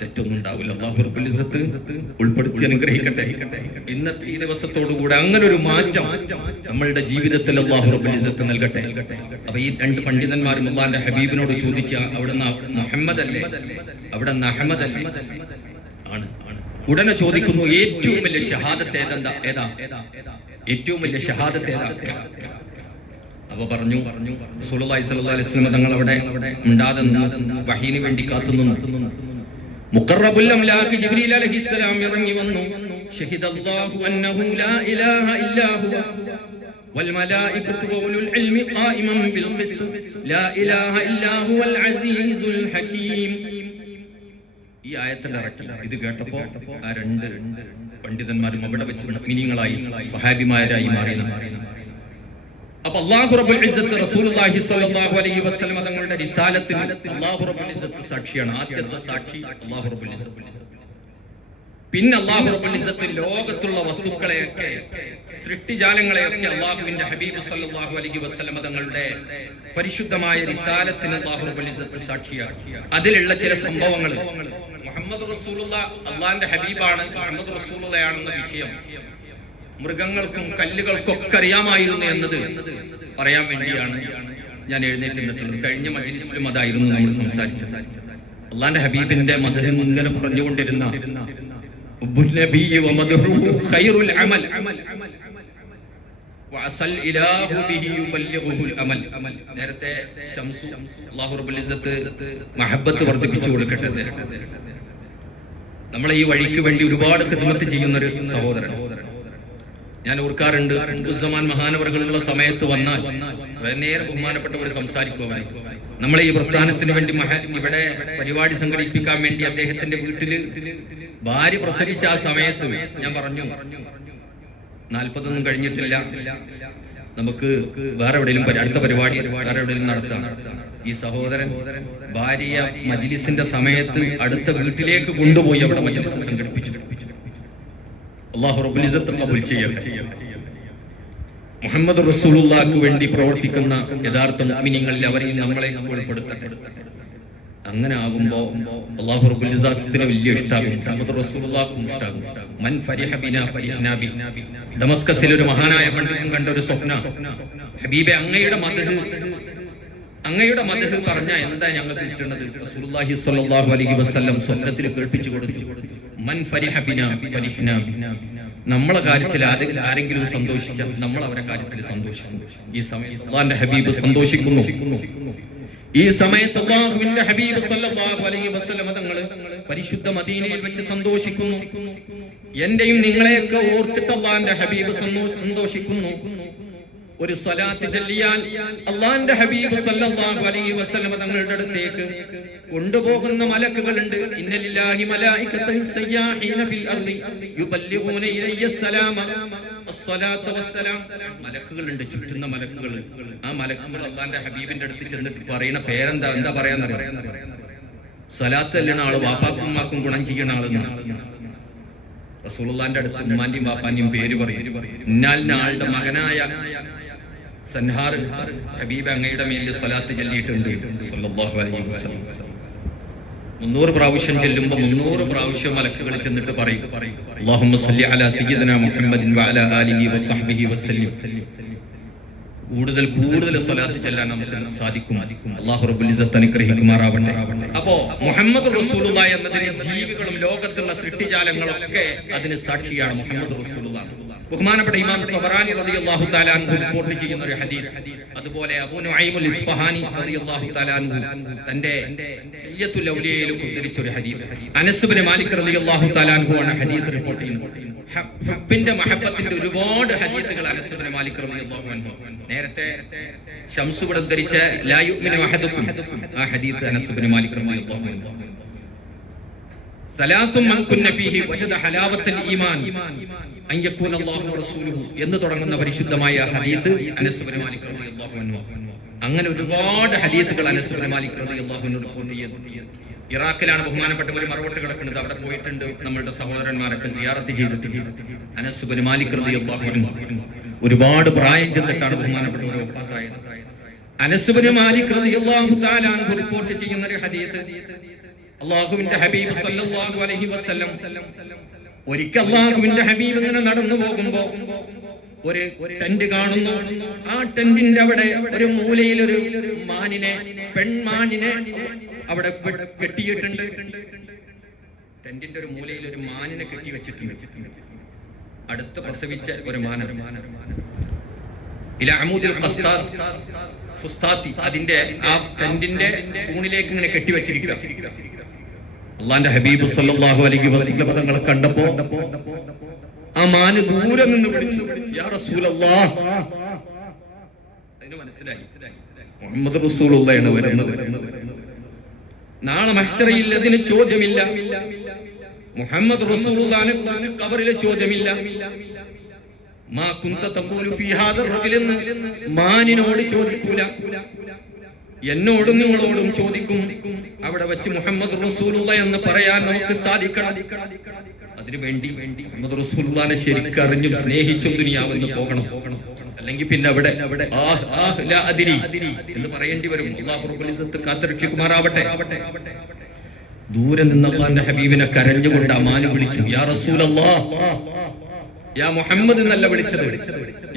തെറ്റൊന്നും ഉണ്ടാവില്ല. അല്ലാഹു റബ്ബുൽ ഇസ്സത്ത് ഉൾപ്പെടുത്തി അനുഗ്രഹിക്കട്ടെ. ഇന്നത്തെ ഈ ദിവസത്തോടുകൂടെ അങ്ങനെ ഒരു മാറ്റം നമ്മളുടെ ജീവിതത്തിൽ അല്ലാഹു റബ്ബുൽ ഇസ്സത്ത് നൽകട്ടെ. അപ്പൊ ഈ 2 പണ്ഡിതന്മാരും അല്ലാഹുവിന്റെ ഹബീബിനോട് ചോദിച്ച, അവിടെ മുഹമ്മദ് അല്ലേ, അവിടെ അഹ്മദ് അല്ലേ? ആണ്. ഉടനെ ചോദിക്കുന്നു, ഏറ്റവും വലിയ ഷഹാദത്ത് ഏതാ? ഏറ്റവും വലിയ ഷഹാദത്ത് ഏതാ? അപ്പൊ പറഞ്ഞു, റസൂലുള്ളാഹി സ്വല്ലല്ലാഹു അലൈഹി വസല്ലം തങ്ങൾ അവിടെ ഉണ്ടാതെ വഹീന് വേണ്ടി കാത്തുനിന്നു. മുഖറബുൽ അംലാക്ക് ജിബ്രീൽ അലൈഹിസ്സലാം ഇറങ്ങി വന്നു. ഷഹിദല്ലാഹു അന്നഹു ലാ ഇലാഹ ഇല്ലാ ഹുവ വൽ മലായികത്തു വഉലുൽ ഇൽമി ഖായിമൻ ബിൽ ഖിസ്ത് ലാ ഇലാഹ ഇല്ലാ ഹുവൽ അസീസുൽ ഹകീം. ഈ ആയത്തിന്റെ ഇറക്കി ഇത് കേട്ടപ്പോ ആ 2 പണ്ഡിതന്മാരും അവിടെ വെച്ച് മുഅ്മിനീങ്ങളായി, സ്വഹാബിമാരായി മാറിയതാണ്. അപ്പൊ അല്ലാഹു റബ്ബുൽ ഇസ്സത്ത് റസൂലുള്ളാഹി സ്വല്ലല്ലാഹു അലൈഹി വസല്ലം തങ്ങളുടെ റിസാലത്തിന് അല്ലാഹു റബ്ബുൽ ഇസ്സത്ത് സാക്ഷിയാണ്. ആദ്യത്തെ സാക്ഷി അല്ലാഹു റബ്ബുൽ ഇസ്സത്ത്. പിന്നെ അല്ലാഹു റബ്ബുൽ ഇസ്സത്ത് ലോകത്തുള്ള വസ്തുക്കളെയൊക്കെ, സൃഷ്ടിജാലങ്ങളെയൊക്കെ അല്ലാഹുവിന്റെ ഹബീബ് സ്വല്ലല്ലാഹു അലൈഹി വസല്ലം തങ്ങളുടെ പരിശുദ്ധമായ റിസാലത്തിന് അല്ലാഹു റബ്ബുൽ ഇസ്സത്ത് സാക്ഷിയാണ്. അതിലുള്ള ചില സംഭവങ്ങൾ, മുഹമ്മദ് റസൂലുള്ളാഹി അല്ലാഹുവിന്റെ ഹബീബാണ്, മുഹമ്മദ് റസൂലുള്ളാഹിയാണെന്ന വിഷയം മൃഗങ്ങൾക്കും കല്ലുകൾക്കൊക്കെ അറിയാമായിരുന്നു എന്നത് പറയാൻ വേണ്ടിയാണ് ഞാൻ എഴുന്നേറ്റ് നിന്നിട്ടുള്ളത്. കഴിഞ്ഞ മജ്‌ലിസിലും അതായിരുന്നു നമ്മൾ സംസാരിച്ചത്. അല്ലാഹുവിന്റെ ഹബീബിന്റെ മദ്ഹ് ഇങ്ങനെ പറഞ്ഞുകൊണ്ടിരുന്ന നേരത്തെ ശംസു അല്ലാഹു റബ്ബുൽ ഇസ്സത്ത് മഹബ്ബത്ത് വർദ്ധിപ്പിച്ചു കൊടുക്കട്ടെ. നമ്മളെ ഈ വഴിക്ക് വേണ്ടി ഒരുപാട് ഖിദ്മത്ത് ചെയ്യുന്നൊരു സഹോദരൻ ഞാൻ ഓർക്കാറുണ്ട്. ഉസ്മാൻ മഹാനവറുകളുള്ള സമയത്ത് വന്നാൽ നേരെ ബഹുമാനപ്പെട്ടവർ സംസാരിക്കുവാൻ, നമ്മളെ ഈ പ്രസ്ഥാനത്തിന് വേണ്ടി ഇവിടെ പരിപാടി സംഘടിപ്പിക്കാൻ വേണ്ടി അദ്ദേഹത്തിന്റെ വീട്ടില് ഭാര്യ പ്രസവിച്ച ആ സമയത്ത് ഞാൻ പറഞ്ഞു, 40 കഴിഞ്ഞിട്ടില്ല, നമുക്ക് വേറെ എവിടെയും അടുത്ത പരിപാടി വേറെ എവിടെയും നടത്താം. ഈ സഹോദരൻ ഭാര്യ മജ്‌ലിസിന്റെ സമയത്ത് അടുത്ത വീട്ടിലേക്ക് കൊണ്ടുപോയി അവിടെ മജ്‌ലിസ് സംഘടിപ്പിച്ചു. അല്ലാഹു റബ്ബുൽ ഇസ്സത്ത് ഖബൂൽ ചെയ്യട്ടെ. മുഹമ്മദ് റസൂലുള്ളാഹിക്ക് വേണ്ടി പ്രവർത്തിക്കുന്ന യഥാർത്ഥ മുഅ്മിനീങ്ങളിൽ അവരെയും നമ്മളെ ഉൾപ്പെടുത്തട്ടെ. അങ്ങനെ ആകുമ്പോ അല്ലാഹു റബ്ബുൽ ഇസ്സത്തിന് വലിയ ഇഷ്ടാകും, മുഹമ്മദ് റസൂലുള്ളാഹിക്കും ഇഷ്ടാകും. മൻ ഫരിഹ ബിനാ ഫരിഹ്നാ ബി. ദമസ്കസിൽ ഒരു മഹാനായ പണ്ഡിതൻ കണ്ട ഒരു സ്വപ്ന, ഹബീബെ അങ്ങയുടെ മദ്ഹ് പറഞ്ഞ എന്താ ഞങ്ങൾക്ക് കിട്ടുന്നത്? റസൂലുള്ളാഹി സ്വല്ലല്ലാഹു അലൈഹി വസല്ലം സ്വപ്നത്തിൽ കേൾപ്പിച്ചു കൊടുത്തു, മൻ ഫരിഹ ബിനാ ഫരിഹ്നാ ബി. നമ്മളെ കാര്യത്തിൽ ആരെങ്കിലും സന്തോഷിച്ചാൽ നമ്മൾ അവരുടെ കാര്യത്തിൽ സന്തോഷിക്കുന്നു. ഈ സമയത്ത് അല്ലാഹുവിന്റെ ഹബീബ് സന്തോഷിക്കുന്നു. ഈ സമയത്ത് അല്ലാഹുവിന്റെ ഹബീബ് സല്ലല്ലാഹു അലൈഹി വസല്ലം തങ്ങൾ പരിശുദ്ധ മദീനയിൽ വെച്ച് സന്തോഷിക്കുന്നു. എന്റെയും നിങ്ങളെയൊക്കെ ഓർത്തിട്ട് അല്ലാഹുവിന്റെ ഹബീബ് സന്തോഷിക്കുന്നു. ഒരു സ്വലാത്ത് ചൊല്ലിയാൽ അല്ലാഹുവിന്റെ ഹബീബ് സല്ലല്ലാഹു അലൈഹി വസല്ലം തങ്ങളുടെ അടുത്തേക്ക് കൊണ്ടുപോകുന്ന മലക്കുകളുണ്ട്. ഇന്നലില്ലാഹി മലായികതഹു സയ്യാഹീന ഫിൽ അർളി യുബല്ലിഗൂന ഇലയ്യ സലാമ അസ്സലാത്തു വസ്സലാം. മലക്കുകളുണ്ട്, ചുറ്റുന്ന മലക്കുകൾ. ആ മലക്കുകൾ അല്ലാഹുവിന്റെ ഹബീബിന്റെ അടുത്ത് ചെന്നിട്ട് പറയുന്ന പേരെന്താ പറയാന്നറിയാം? സ്വലാത്ത് ചൊല്ലുന്ന ആള് വാപ്പാക്കും ഉമ്മാക്കും ഗുണം ചെയ്യുന്ന ആളെന്നാണ്. റസൂലുള്ളാഹിന്റെ അടുത്ത് ഉമ്മാന്റെയും വാപ്പാന്റെയും പേര് പറയും. ഇന്നാലിന്റെ ആളുടെ മകനായ സൻഹാർ ഹബീബ് അങ്ങയുടെ മേൽ സ്വലാത്ത് ചൊല്ലിയിട്ടുണ്ട് സല്ലല്ലാഹു അലൈഹി വസല്ലം. 300 പ്രാവശ്യം ചെല്ലുമ്പോൾ 300 പ്രാവശ്യം മലക്കുകൾ ചെന്നിട്ട് പറയും, അല്ലാഹുമ്മ സല്ലി അലാ സയ്യിദിനാ മുഹമ്മദിൻ വഅലാ ആലിഹി വസഹ്ബിഹി വസല്ലം. കൂടുതൽ സ്വലാത്ത് ചെല്ലാൻ നമുക്ക് സാധിക്കും. അല്ലാഹു റബ്ബുൽ ഇസ്സത്ത് അനുഗ്രഹിക്കുമാറാവട്ടെ. അപ്പോ മുഹമ്മദ് റസൂലുള്ളാഹി എന്നതിന് ജീവികളും ലോകത്തുള്ള സൃഷ്ടിജാലങ്ങളൊക്കെ അതിന് സാക്ഷിയാണ്. മുഹമ്മദ് റസൂലുള്ളാഹി ബഹുമാനപ്പെട്ട ഇമാം തബറാനി റളിയല്ലാഹു തആല അൻഹു റിപ്പോർട്ട് ചെയ്യുന്ന ഒരു ഹദീസ്, അതുപോലെ അബൂ നുഐമുൽ ഇസ്ഫഹാനി റളിയല്ലാഹു തആല അൻഹു തന്റെ ഹില്യത്തുൽ ഔലിയയിൽ ഉദ്ധരിച്ച ഒരു ഹദീസ്, അനസ് ഇബ്നു മാലിക് റളിയല്ലാഹു തആല അൻഹു ആണ് ഹദീസ് റിപ്പോർട്ട് ചെയ്യുന്നത്. ഹബ്ബിന്റെ മഹബ്ബത്തിന്റെ ഒരുപാട് ഹദീസുകൾ അനസ് ഇബ്നു മാലിക് റളിയല്ലാഹു അൻഹു നേരത്തെ ശംസു ഇവിടെ ഉദ്ധരിച്ച ലാ യുഅ്മിനു അഹദുക്കും, ആ ഹദീസ് അനസ് ഇബ്നു മാലിക് റളിയല്ലാഹു അൻഹു. സലാത്തും മൻ കുന്ന ഫീഹി വജദ ഹലാവത്തുൽ ഈമാൻ അൻ യകൂന അല്ലാഹു റസൂലുഹു എന്ന് തുടങ്ങുന്ന പരിശുദ്ധമായ ഹദീസ് അനസ് ഇബ്നു മാലിക് റളിയല്ലാഹു അൻഹു. അങ്ങനെ ഒരുപാട് ഹദീസുകൾ അനസ് ഇബ്നു മാലിക് റളിയല്ലാഹു അൻഹു റിപ്പോർട്ട് ചെയ്യുന്നു. ഇറാഖിലാണ് ബഹുമാനപ്പെട്ടവർ മറവട്ട് കിടക്കുന്നത്. അവിടെ പോയിട്ടുണ്ട്, നമ്മളുടെ സഹോദരന്മാരൊക്കെ സിയാറത്ത് ചെയ്തിട്ടുണ്ട്. അനസ് ഇബ്നു മാലിക് റളിയല്ലാഹു അൻഹു ഒരുപാട് പ്രായം ചെന്നിട്ടാണ് ബഹുമാനപ്പെട്ടവർ വഫാത്തായത്. അനസ് ഇബ്നു മാലിക് റളിയല്ലാഹു തആല അൻഹു റിപ്പോർട്ട് ചെയ്യുന്ന ഒരു ഹദീസ്, അല്ലാഹുവിന്റെ ഹബീബ് സല്ലല്ലാഹു അലൈഹി വസല്ലം ഒരിക്കൽ അല്ലാഹുവിന്റെ ഹബീബ് ഇങ്ങനെ നടന്നു പോകുമ്പോ ഒരു ടെന്റ് കാണുന്നു. ആ ടെന്റിന്റെ അവിടെ ഒരു മൂലയിൽ ഒരു പെൺമാനിനെ അവിടെ കെട്ടിയിട്ടുണ്ട്. ടെന്റിന്റെ ഒരു മൂലയിൽ ഒരു മാനിനെ കെട്ടി വെച്ചിട്ടുണ്ട്. അടുത്ത് പ്രസവിച്ച ഒരു മാന ഇല അമൂദിൽ ഫുസ്താത്തി, അതിന്റെ ആ ടെന്റിന്റെ തൂണിലേക്ക് ഇങ്ങനെ കെട്ടിവെച്ചിരിക്കുക. അല്ലാഹുവിന്റെ ഹബീബ് സല്ലല്ലാഹു അലൈഹി വസല്ലം തങ്ങളെ കണ്ടപ്പോ ആ മാന് ദൂരെ നിന്ന് വിളിച്ചു, യാ റസൂലല്ലാഹ്. അതിന് മനസ്സിലായി മുഹമ്മദ് റസൂലുള്ളാഹിയാണ് വരുന്നത്. നാളെ മഹ്ശറയിൽ അതിന് ചോദ്യമില്ല. മുഹമ്മദ് റസൂലുള്ളാഹിനെ കുറിച്ച് ഖബറിലെ ചോദ്യമില്ല. മാ കുന്ത തഖൂലു ഫീ ഹാദർ റജുൽ എന്ന് മാനിനോട് ചോദിക്കൂല, എന്നോടും നിങ്ങളോടും ചോദിക്കും. അവിടെ വെച്ച് മുഹമ്മദ് റസൂലുള്ളാഹി എന്ന് പറയാൻ നമുക്ക് സാധിക്കണം. അതിനുവേണ്ടി മുഹമ്മദ് റസൂലുള്ളാഹിനെ ശരിക്കും അറിഞ്ഞും സ്നേഹിച്ചും ദുനിയാവിൽ പോകണം. അല്ലെങ്കിൽ പിന്നെ അവിടെ എന്ന് പറയേണ്ടി വരും. അല്ലാഹു റബ്ബുൽ ഇസ്സത്ത് കാത്തുരക്ഷിക്കുമാറാവട്ടെ. ദൂരെ നിന്ന് അല്ലാഹുവിന്റെ ഹബീബിനെ കരഞ്ഞുകൊണ്ട് അമാന് വിളിച്ചു, യാ റസൂലല്ലാഹ്. യാ മുഹമ്മദ് എന്നല്ല വിളിച്ചത്,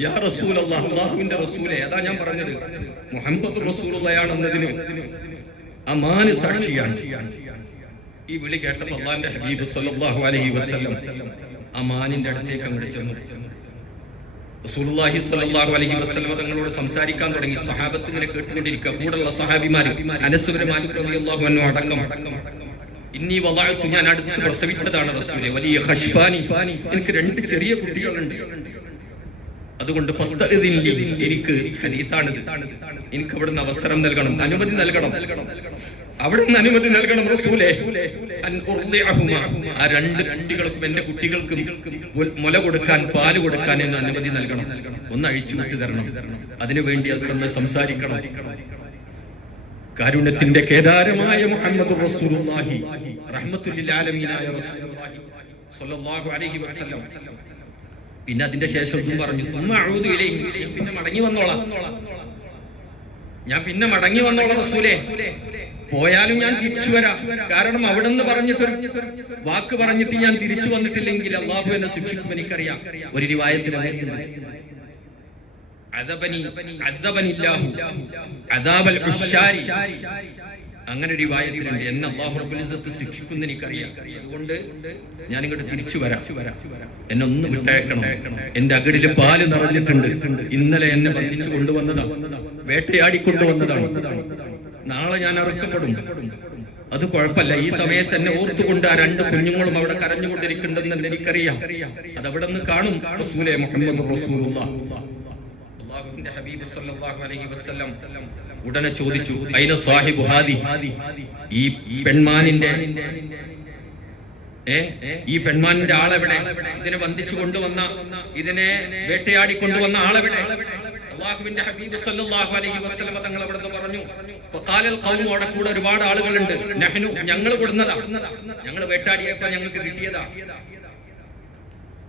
യാ റസൂലല്ലാഹ്, അല്ലാഹുവിന്റെ റസൂലേ. അതാ ഞാൻ പറഞ്ഞത്, മുഹമ്മദ് റസൂലുള്ളാഹിയാണെന്നതിന് അമാന് സാക്ഷിയാണ്. ഈ വിളി കേട്ടപ്പോൾ അല്ലാഹുവിന്റെ ഹബീബ് സല്ലല്ലാഹു അലൈഹി വസല്ലം അമാനിന്റെ അടുത്തേക്ക് അങ്ങോട്ട് ചെന്നു. റസൂലുള്ളാഹി സ്വല്ലല്ലാഹു അലൈഹി വസല്ലം തങ്ങളോട് സംസാരിക്കാൻ തുടങ്ങി. സഹാബത്ത് ഇങ്ങനെ കേട്ടുകൊണ്ടിരിക്കുക. കൂടെയുള്ള സഹാബിമാർ അനസ് ഇബ്നു മാലിക് റളിയല്ലാഹു അൻഹു അടക്കം, ഇന്നി വദഅതു, ഞാൻ അടുത്ത് പ്രസവിച്ചതാണ് റസൂലേ, വലിയ ഖശ്ഫാനി, എനിക്ക് 2 ചെറിയ കുട്ടികളുണ്ട്. അതുകൊണ്ട് ഫസ്തഇദിൻ ലി, എനിക്ക് ഹദീസാണിത്, എനിക്ക് അവിടുന്ന് അവസരം നൽകണം, അനുമതി നൽകണം, അവിടുന്ന് അനുമതി നൽകണം റസൂലേ. അൻ ഉർദിഅഹുമാ, ആ 2 കുട്ടികൾക്കും എന്റെ കുട്ടികൾക്കും മുല കൊടുക്കാൻ, പാല് കൊടുക്കാൻ എന്ന് അനുമതി നൽകണം, ഒന്ന് അഴിച്ചു വിട്ടു തരണം. അതിനുവേണ്ടി അവിടുന്ന് സംസാരിക്കണം. കാരുണ്യത്തിന്റെ കേദാരമായ മുഹമ്മദ് റസൂലുള്ളാഹി, റഹ്മത്തുൽ ലിൽ ആലമീനായ റസൂലുള്ളാഹി സ്വല്ലല്ലാഹു അലൈഹി വസല്ലം. പിന്നെ അതിന്റെ ശേഷം പറഞ്ഞു, പിന്നെ മടങ്ങി വന്നോളാം, ഞാൻ പിന്നെ മടങ്ങി വന്നോളാം റസൂലേ, പോയാലും ഞാൻ തിരിച്ചു വരാം. കാരണം അവിടെ നിന്ന് പറഞ്ഞിട്ട് വാക്ക് പറഞ്ഞിട്ട് ഞാൻ തിരിച്ചു വന്നിട്ടില്ലെങ്കിൽ അള്ളാഹു എന്നെ ശിക്ഷിക്കും, എനിക്കറിയാം. ഒരു റിവായത്തിൽ അങ്ങനെ ഒരു റിവായത്തിലുണ്ട്, എന്നെ അല്ലാഹു റബ്ബുൽ ഇസ്സത്ത് ശിക്ഷിക്കുമെന്ന് എനിക്കറിയാം. അതുകൊണ്ട് ഞാൻ ഇങ്ങോട്ട് തിരിച്ചു വരാം, എന്നെ ഒന്ന് വിട്ടയക്കണം. എന്റെ അകടില് പാല് നിറഞ്ഞിട്ടുണ്ട്. ഇന്നലെ എന്നെ ബന്ധിച്ചു കൊണ്ടുവന്നതാണ്, വേട്ടയാടിക്കൊണ്ടുവന്നതാണ്. നാളെ ഞാൻ അറുക്കപ്പെടും. അത് കുഴപ്പമില്ല. ഈ സമയത്ത് എന്നെ ഓർത്തുകൊണ്ട് ആ 2 കുഞ്ഞുങ്ങളും അവിടെ കരഞ്ഞുകൊണ്ടിരിക്കുന്നുണ്ടെന്ന് എനിക്കറിയാം. അതവിടെ നിന്ന് കാണും റസൂലേ മുഹമ്മദ് റസൂലുള്ളാഹ്. അല്ലാഹുവിന്റെ ഹബീബ് സല്ലല്ലാഹു അലൈഹി വസല്ലം ഉടനെ ചോദിച്ചു, ഐന സാഹിബു ഹാദി, ഈ പെൺമാനിന്റെ ആളെവിടെ? ഇതിനെ ബന്ധിച്ചു കൊണ്ടുവന്ന, ഇതിനെ വേട്ടയാടി കൊണ്ടുവന്ന ആളെവിടെ? അല്ലാഹുവിന്റെ ഹബീബ് സല്ലല്ലാഹു അലൈഹി വസല്ലം തങ്ങൾ അവിടെ പറഞ്ഞു, ഫഖാലൽ ഖൗമു, അവിടെ കൂടെ ഒരുപാട് ആളുകളുണ്ട്, നഹ്നു, ഞങ്ങൾ കൊടുന്നതാ, ഞങ്ങൾ വേട്ടാടിയപ്പോൾ ഞങ്ങൾക്ക് കിട്ടിയതാ.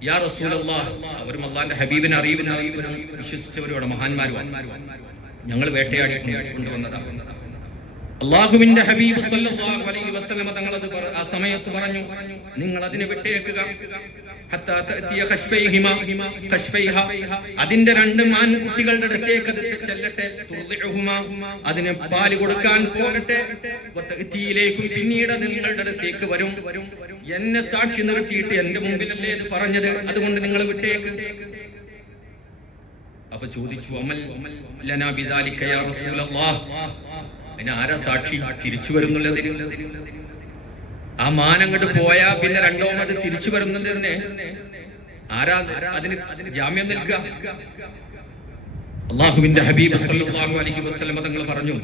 യാ റസൂലല്ലാഹ്, അവരും അല്ലാഹുവിന്റെ ഹബീബിനെ അറിയുന്നവരും വിശ്വസിച്ചവരോട് മഹാന്മാരും, ഞങ്ങൾ വേട്ടയാടി കൊണ്ടുവന്നതാ. അല്ലാഹുവിന്റെ ഹബീബ് സല്ലല്ലാഹു അലൈഹി വസല്ലം തങ്ങൾ ആ സമയത്ത് പറഞ്ഞു, നിങ്ങൾ അതിനെ വിട്ടേക്കുക. അതിന്റെ 2 മാൻകുട്ടികളുടെ അടുത്തേക്ക് അത് ചെല്ലട്ടെ, അതിന് പാല് കൊടുക്കാൻ പോകട്ടെ. പിന്നീട് അത് നിങ്ങളുടെ അടുത്തേക്ക് വരും. എന്നെ സാക്ഷി നിർത്തിയിട്ട് എന്റെ മുമ്പിലല്ലേ ഇത് പറഞ്ഞത്, അതുകൊണ്ട് നിങ്ങൾ വിട്ടേക്ക്. അപ്പൊ ചോദിച്ചു, അമൽ ലനാ ബിദാലിക യാ റസൂലല്ലാഹ്, അതിന് ആരാ സാക്ഷി തിരിച്ചു വരുന്നുള്ളതിന്? ആ മാനങ്ങോട്ട് പോയാ പിന്നെ രണ്ടാമത് തിരിച്ചു വരുന്നതിന് ആരാ അതിന് ജാമ്യം നിൽക്കുക? അല്ലാഹുവിന്റെ ഹബീബ് സല്ലല്ലാഹു അലൈഹി വസല്ലം തങ്ങൾ പറഞ്ഞു,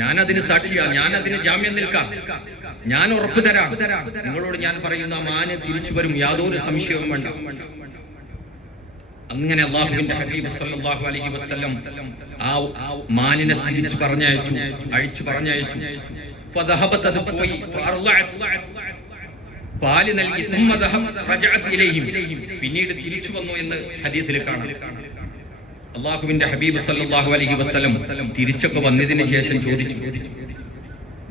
ഞാൻ അതിന് സാക്ഷിയാ, ഞാൻ അതിന് ജാമ്യം നിൽക്കാം, ഞാൻ ഉറപ്പ് തരാം. നിങ്ങളോട് ഞാൻ പറയുന്ന ആ മാന് തിരിച്ചു വരും, യാതൊരു സംശയവും വേണ്ട. അങ്ങനെ അല്ലാഹുവിന്റെ ഹബീബ് സല്ലല്ലാഹു അലൈഹി വസല്ലം ആ മാനിനെ തിരിച്ചു പറഞ്ഞയച്ചു, അഴിച്ചു പറഞ്ഞയച്ചു. ഫദഹബത്, അത് പോയി, പാല് നൽകി. പിന്നീട് തിരിച്ചു വന്നു എന്ന് ഹദീസിൽ കാണാം. അല്ലാഹുവിന്റെ ഹബീബ് സല്ലല്ലാഹു അലൈഹി വസല്ലം തിരിച്ചൊക്കെ വന്നതിന് ശേഷം ചോദിച്ചു,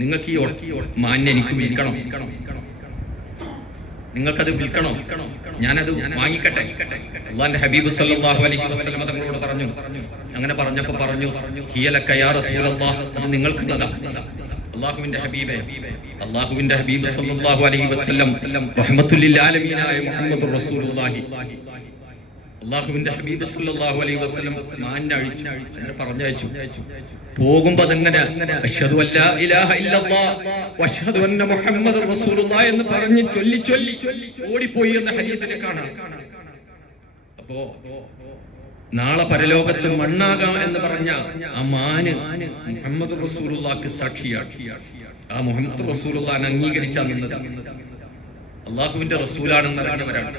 നിങ്ങൾക്ക് ഈ മാനിനെ എനിക്ക് വിൽക്കണം, നിങ്ങൾക്കത് വിൽക്കണോ? ഞാനത് വാങ്ങിക്കട്ടെ? അല്ലാഹുവിന്റെ ഹബീബ് സല്ലല്ലാഹു അലൈഹി വസല്ലം തങ്ങളോട് പറഞ്ഞു. അങ്ങനെ പറഞ്ഞപ്പോൾ പറഞ്ഞു, ഹിയലക യാ റസൂലല്ലാഹ്, അത് നിങ്ങൾക്കുള്ളതാ. അല്ലാഹുവിന്റെ ഹബീബ് സല്ലല്ലാഹു അലൈഹി വസല്ലം റഹ്മത്തുൽ ലിൽ ആലമീനായ മുഹമ്മദുർ റസൂലുള്ളാഹി, അല്ലാഹുവിന്റെ ഹബീബ് സല്ലല്ലാഹു അലൈഹി വസല്ലം മാനിനെ അഴിച്ചു, അങ്ങനെ പറഞ്ഞയച്ചു. പോകുമ്പോൾ അതങ്ങനെ അശ്ഹദു അല്ലാ ഇലാഹ ഇല്ലല്ലാഹ് വഅശ്ഹദു അന്ന മുഹമ്മദുർ റസൂലുള്ളാഹി എന്ന് പറഞ്ഞ് ചൊല്ലി ഓടിപ്പോയി എന്ന ഹദീസിൽ കാണാം. അപ്പോ നാളെ പരലോകത്ത് മണ്ണാകാം എന്ന് പറഞ്ഞ ആ മാന് മുഹമ്മദ് റസൂലുള്ളാഹിക്ക് സാക്ഷിയാണ്. ആ മുഹമ്മദ് റസൂലുള്ളാഹിനെ അംഗീകരിച്ചാ നിന്നത്, അള്ളാഹുവിന്റെ റസൂലാണെന്ന് അറിഞ്ഞവരാണ്.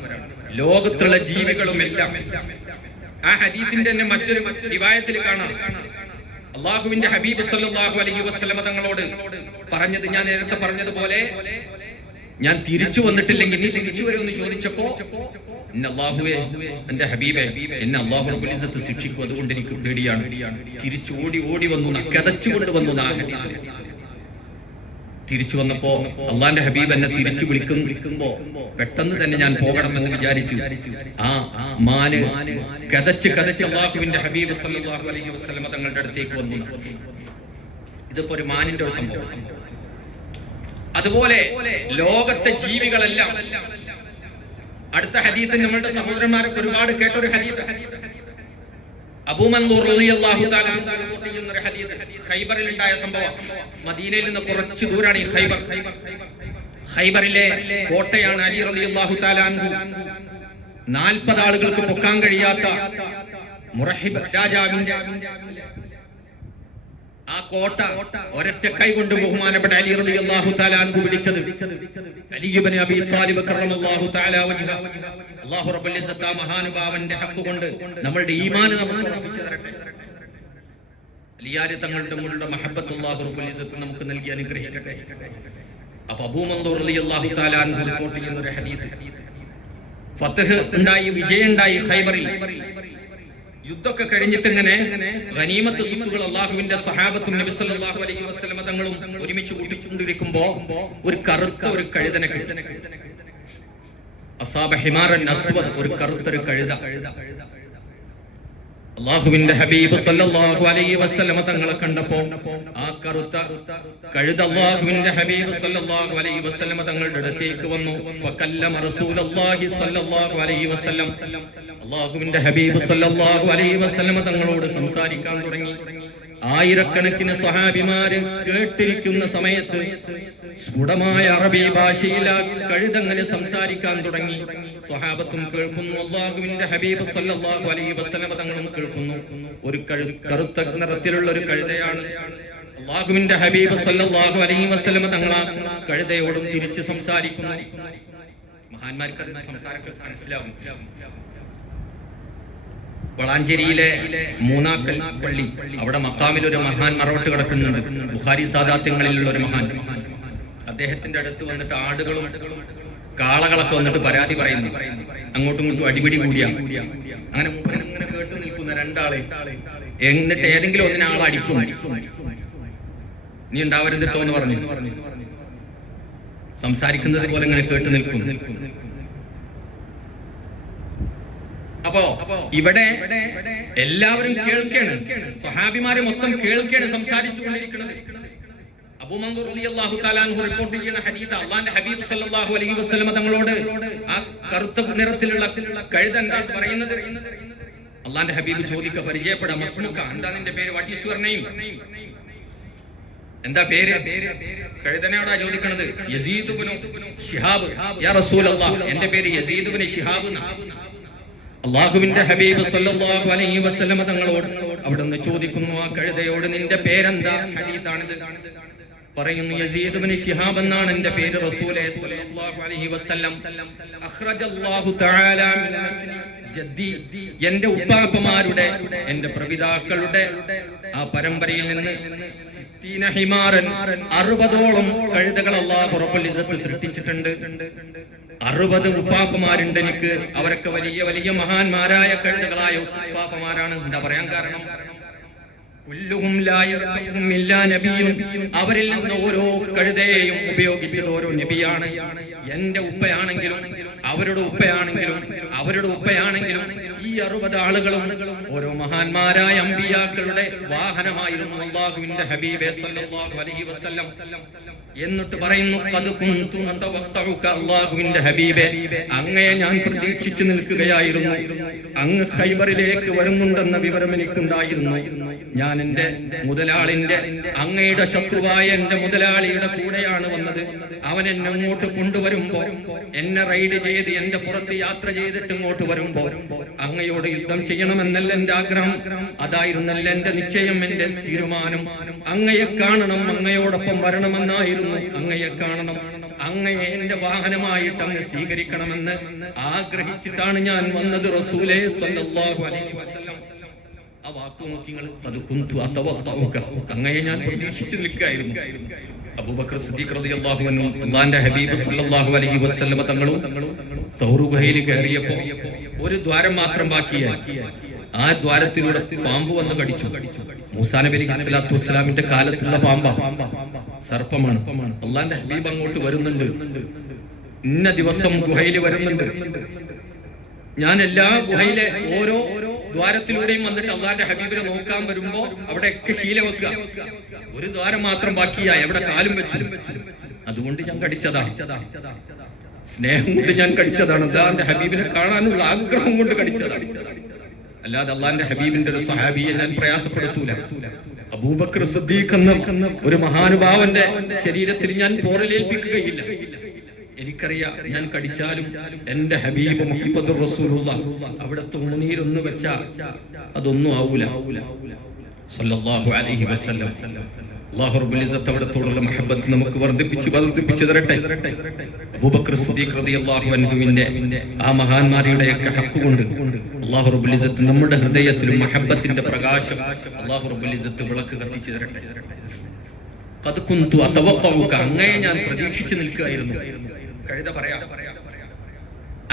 ലോകത്തുള്ള ജീവികളും എല്ലാം ആ ഹദീസിന്റെ തന്നെ മറ്റൊരു റിവായത്തിൽ കാണാം. അള്ളാഹുവിന്റെ ഹബീബ് സല്ലല്ലാഹു അലൈഹി വസല്ലം തങ്ങളോട് പറഞ്ഞത്, ഞാൻ നേരത്തെ പറഞ്ഞതുപോലെ, ഞാൻ തിരിച്ചു വന്നിട്ടില്ലെങ്കിൽ നീ തിരിച്ചു വരുമെന്ന് ചോദിച്ചപ്പോ, അല്ലാഹുവേ, എന്റെ ഹബീബേ, എന്നെ അല്ലാഹു റബ്ബുൽ ഇസ്സത്ത് ശിക്ഷിക്കും, അതുകൊണ്ട് എനിക്ക് പേടിയാണ്. തിരിച്ചു ഓടി വന്നു, കതച്ചുകൊണ്ട് വന്നു. തിരിച്ചു വന്നപ്പോ അള്ളാന്റെ ഹബീബ് എന്നെ തിരിച്ചു വിളിക്കുമ്പോ പെട്ടെന്ന് തന്നെ ഞാൻ പോകണമെന്ന് വിചാരിച്ചു. ആ മാന് കതച്ച് അല്ലാഹുവിന്റെ ഹബീബ് സല്ലല്ലാഹു അലൈഹി വസല്ലം തങ്ങളുടെ അടുത്തേക്ക് വന്നു. ഇതിപ്പോ ഒരു മാനിന്റെ ഒരു സംഭവം. അതുപോലെ ലോകത്തെ ജീവികളെല്ലാം, അടുത്ത ഹദീസ് നമ്മളുടെ സഹോദരന്മാരൊക്കെ ഒരുപാട് കേട്ടൊരു ഹദീസ്, അബൂ മൻദൂർ റളിയല്ലാഹു തആല റിപ്പോർട്ട് ചെയ്യുന്ന ഒരു ഹദീസ്, ഖൈബറിൽ ഉണ്ടായ സംഭവം. മദീനയിൽ നിന്ന് കുറച്ച് ദൂരാണ് ഈ ഖൈബർ. ഖൈബറിലെ കോട്ടയാണ് അലി റളിയല്ലാഹു തആല അൻഹു 40 ആളുകൾക്ക് പൊക്കാൻ കഴിയാത്ത മുറഹിബ് രാജാവിന്റെ ആ കോട്ട ഒരൊറ്റ കൈ കൊണ്ട് ബഹുമാനപ്പെട്ട അലി റളിയല്ലാഹു തആല അൻഹു പിടിച്ചത്. അലി ഇബ്നു അബീ ത്വാലിബ് കറമല്ലാഹു തആല വജ്ഹ, അല്ലാഹു റബ്ബുൽ ഇസ്സത്ത് ആ മഹാനുഭാവന്റെ ഹഖ് കൊണ്ട് നമ്മുടെ ഈമാൻ നമുക്ക് ഉറപ്പിച്ചു തരട്ടെ. അലിയാരി തങ്ങളുടെ മുഴുവൻ മഹബ്ബത്ത് അല്ലാഹു റബ്ബുൽ ഇസ്സത്ത് നമുക്ക് നൽകി അനുഗ്രഹിക്കട്ടെ. അപ്പൊ അബൂ മൻസൂർ റളിയല്ലാഹു തആല അൻഹു റിപ്പോർട്ട് ചെയ്യുന്ന ഒരു ഹദീസ്, ഫത്ഹ് ഉണ്ടായി, വിജയം ഉണ്ടായി ഖൈബറിൽ. യുദ്ധമൊക്കെ കഴിഞ്ഞിട്ട് ഇങ്ങനെ ഗനീമത്ത് സ്വത്തുകൾ അള്ളാഹുവിന്റെ സഹാബത്തും നബി സല്ലല്ലാഹു അലൈഹി വസല്ലമ തങ്ങളും ഒരുമിച്ച് കൂട്ടിക്കൊണ്ടിരിക്കുമ്പോ ഒരു കറുത്ത ഒരു കഴുതനെ കിട്ടി. അസാബ ഹിമാറൻ അസ്വദ്, ഒരു കറുത്തൊരു കഴുത. അള്ളാഹുവിന്റെ ഹബീബ് സല്ലല്ലാഹു അലൈഹി വസല്ലമ തങ്ങളെ കണ്ടപ്പോ ആ കറുത്ത കഴുത അള്ളാഹുവിന്റെ ഹബീബ് സല്ലല്ലാഹു അലൈഹി വസല്ലമ തങ്ങളുടെ അടുത്തേക്ക് വന്നു. ഫകല്ലമ റസൂലുള്ളാഹി സല്ലല്ലാഹു അലൈഹി വസല്ലം, അള്ളാഹുവിന്റെ ഹബീബ് സല്ലല്ലാഹു അലൈഹി വസല്ലമ തങ്ങളോട് സംസാരിക്കാൻ തുടങ്ങി. ആയിരക്കണക്കിന് സ്വഹാബിമാര് കേട്ടിരിക്കുന്ന സമയത്ത് സ്ഫുടമായ അറബി ഭാഷയിൽ ആ കഴുതങ്ങനെ സംസാരിക്കാൻ തുടങ്ങി. സ്വഹാബത്തും കേൾക്കുന്നു, അള്ളാഹുവിന്റെ ഹബീബ് സല്ലല്ലാഹു അലൈഹി വസല്ലമ തങ്ങളും കേൾക്കുന്നു. ഒരു കറുത്ത നിറത്തിലുള്ള ഒരു കഴുതയാണ്. അള്ളാഹുവിന്റെ ഹബീബ് സല്ലല്ലാഹു അലൈഹി വസല്ലമ തങ്ങൾ ആ കഴുതയോടും തിരിച്ച് സംസാരിക്കുന്നു. മഹാന്മാർക്ക് അതിന്റെ സംസാരങ്ങൾ മനസ്സിലാവും. വളാഞ്ചേരിയിലെ മൂന്നാക്കൽ പള്ളി, അവിടെ മക്കാമിൽ ഒരു മഹാൻ മറവട്ട് കിടക്കുന്നുണ്ട്. ബുഖാരി സാദാത്യങ്ങളിലുള്ള ഒരു മഹാൻ. അദ്ദേഹത്തിന്റെ അടുത്ത് വന്നിട്ട് ആടുകളും കാളകളൊക്കെ വന്നിട്ട് പരാതി പറയുന്നു. അങ്ങോട്ടും ഇങ്ങോട്ടും അടിപിടി കൂടിയ അങ്ങനെ ഇങ്ങനെ കേട്ടു നിൽക്കുന്ന രണ്ടാളെ, എന്നിട്ട് ഏതെങ്കിലും ഒന്നിനെ ആളെ അടിക്കും. നീ ഉണ്ടാവരുന്നിട്ടോ എന്ന് പറഞ്ഞു സംസാരിക്കുന്നത് പോലെ ഇങ്ങനെ കേട്ടു നിൽക്കും. അപ്പോ ഇവിടെ എല്ലാവരും കേൾക്കാണ്, സ്വഹാബിമാരെ മൊത്തം കേൾക്കാണ് സംസാരിച്ചു കൊണ്ടിരിക്കുന്നത്. അബൂ മൻസൂർ റളിയല്ലാഹു തആല അൻഹു റിപ്പോർട്ട് ചെയ്യുന്ന ഹദീസ്, അല്ലാഹുവിന്റെ ഹബീബ് സല്ലല്ലാഹു അലൈഹി വസല്ലമ തങ്ങളോട് ആ കറുത്ത നിറത്തിലുള്ള കഴുത എന്താ പറയുന്നത്? അല്ലാഹുവിന്റെ ഹബീബ് ചോദിക്കുക, പരിചയപ്പെടാം. മസ്മുക, എന്താ നിന്റെ പേര്? What is your name? എന്താ പേര്? കഴുതനോടാ ചോദിക്കുന്നത്. യസീദ് ഇബ്നു ശിഹാബ്. യാ റസൂലല്ലാഹ്, എന്റെ പേര് യസീദ് ഇബ്നു ശിഹാബ് എന്നാണ്. അള്ളാഹുവിന്റെ ഹബീബ് സല്ലല്ലാഹു അലൈഹി വസല്ലമ തങ്ങളോട് അവിടുന്ന് ചോദിക്കുന്നു, ആ കഴുതയോട് നിന്റെ പേരെന്താ? ഹദീസാണിത്. പറയുന്നു, യസീദ് ഇബ്നു ശിഹാബ് എന്നാണ് എന്റെ പേര്. റസൂലേ സല്ലല്ലാഹു അലൈഹി വസല്ലം അഖ്റജല്ലാഹു തആല മിൻ നസ്ലി ജദ്ദി, എന്റെ ഉപ്പാപ്പമാരുടെ, എന്റെ പ്രപിതാക്കളുടെ ആ പരമ്പരയിൽ നിന്ന് 60 ഹിമാറൻ, 60ഓളം കഴുതകൾ അല്ലാഹു റബ്ബുൽ ഇസ്സത്ത് സൃഷ്ടിച്ചിട്ടുണ്ട്. 60 ഉപ്പാപ്പമാരുണ്ട് എനിക്ക്. അവരൊക്കെ വലിയ വലിയ മഹാന്മാരായ കഴുതകളായ ഉപ്പാപ്പമാരാണ്. എന്താ പറയാൻ കാരണം? അവരിൽ നിന്ന് ഓരോ കഴുതയെയും ഉപയോഗിച്ചത് ഓരോ നബിയാണ്. എന്റെ ഉപ്പയാണെങ്കിലും അവരുടെ ഉപ്പയാണെങ്കിലും അവരുടെ ഉപ്പയാണെങ്കിലും ഈ 60 ആളുകളും ഓരോ മഹാന്മാരായ അമ്പിയാക്കളുടെ വാഹനമായിരുന്നു അല്ലാഹുവിന്റെ ഹബീബ് സല്ലല്ലാഹു അലൈഹി വസല്ലം. എന്നിട്ട് പറയുന്നു, അല്ലാഹുവിന്റെ ഹബീബേ, അങ്ങയെ ഞാൻ പ്രതീക്ഷിച്ചു നിൽക്കുകയായിരുന്നു. അങ്ങ് ഖൈബറിലേക്ക് വരുന്നുണ്ടെന്ന വിവരം എനിക്കുണ്ടായിരുന്നു. ഞാൻ എന്റെ മുതലാളിന്റെ, അങ്ങയുടെ ശത്രുവായ എന്റെ മുതലാളിയുടെ കൂടെയാണ് വന്നത്. അവൻ എന്നെ അങ്ങോട്ട് കൊണ്ടുവരുമ്പോ, എന്നെ റൈഡ് ചെയ്ത് എന്റെ പുറത്ത് യാത്ര ചെയ്തിട്ട് ഇങ്ങോട്ട് വരുമ്പോ അങ്ങയോട് യുദ്ധം ചെയ്യണമെന്നല്ല എന്റെ ആഗ്രഹം, അതായിരുന്നല്ല എന്റെ നിശ്ചയം, എന്റെ തീരുമാനം. അങ്ങയെ കാണണം, അങ്ങയോടൊപ്പം വരണമെന്നായിരുന്നു. അങ്ങയെ കാണണം, അങ്ങയെ എന്റെ വാഹനമായിട്ട് അങ്ങ് സ്വീകരിക്കണമെന്ന് ആഗ്രഹിച്ചിട്ടാണ് ഞാൻ വന്നത് റസൂലേ സല്ലല്ലാഹു അലൈഹി വസല്ലം. ആ വാക്കു നോക്കി, അങ്ങയെ ഞാൻ പ്രതീക്ഷിച്ചു നിൽക്കുകയായിരുന്നു. അബൂബക്കർ സിദ്ദീഖ് റളിയല്ലാഹു അൻഹു അല്ലാഹുവിന്റെ ഹബീബ് സല്ലല്ലാഹു അലൈഹി വസല്ലം തങ്ങളും സൗർ ഗുഹയിൽ കയറിയപ്പോ ഒരു ദ്വാരം മാത്രം ബാക്കിയായി. ആ ദ്വാരത്തിലൂടെ പാമ്പ് വന്ന് കടിച്ചു. മൂസാ നബി അലൈഹി സ്വലാത്തു വസ്സലാമിന്റെ കാലത്തുള്ള പാമ്പാ, സർപ്പമാണ്. അല്ലാഹുവിന്റെ ഹബീബ് അങ്ങോട്ട് വരുന്നുണ്ട്. ഇന്ന ദിവസം ഗുഹയിൽ വരുന്നുണ്ട്. ഞാൻ എല്ലാ ഗുഹയിലെ ഓരോ ദ്വാരത്തിലൂടെയും വന്നിട്ട് അള്ളാന്റെ ഹബീബിനെ നോക്കാൻ വരുമ്പോ അവിടെയൊക്കെ ശീല വെക്കുക. ഒരു ദ്വാരം മാത്രം ബാക്കിയായി, അവിടെ കാലും വെച്ചു. അതുകൊണ്ട് ഞാൻ കടിച്ചതാണ്, സ്നേഹം കൊണ്ട് ഞാൻ കടിച്ചതാണ്. അള്ളാന്റെ ഹബീബിനെ കാണാനുള്ള ആഗ്രഹം കൊണ്ട് കടിച്ചതാണ്. അല്ലാതെ അള്ളാന്റെ ഹബീബിന്റെ ഒരു സഹാബിയെ ഞാൻ പ്രയാസപ്പെടുത്തൂല. അബൂബക്കർ സിദ്ദീഖ് എന്ന ഒരു മഹാനുഭാവന്റെ ശരീരത്തിൽ ഞാൻ പോറലേൽപ്പിക്കുകയില്ല. എനിക്കറിയാം, ഞാൻ കടിച്ചാലും എന്റെ ഹബീബ് മുഹമ്മദ് റസൂലുള്ളാഹ് അവിടുത്തെ ഉണ്ണീരൊന്ന് വെച്ചാ അതൊന്നും ആവൂല സല്ലല്ലാഹു അലൈഹി വസല്ലം. അല്ലാഹു റബ്ബുൽ ഇസ്സത്ത് അവിടുത്തോടുള്ള മഹബ്ബത്ത് നമുക്ക് വർദ്ധിപ്പിച്ചു തരട്ടെ. അബൂബക്കർ സിദ്ദീഖ് റളിയല്ലാഹു അൻഹുവിന്റെ ആ മഹാന്മാരുടെയൊക്കെ ഹക്ക് കൊണ്ട് അല്ലാഹു റബ്ബുൽ ഇസ്സത്ത് നമ്മുടെ ഹൃദയത്തിലും മഹബ്ബത്തിന്റെ പ്രകാശം അല്ലാഹു റബ്ബുൽ ഇസ്സത്ത് വിളക്ക് കത്തിച്ചു തരട്ടെ. ഖദ് കുന്തു അതവഖഉക, അങ്ങയെ ഞാൻ പ്രതീക്ഷിച്ചു നിൽക്കുകയായിരുന്നു. കഴുത പറയാം,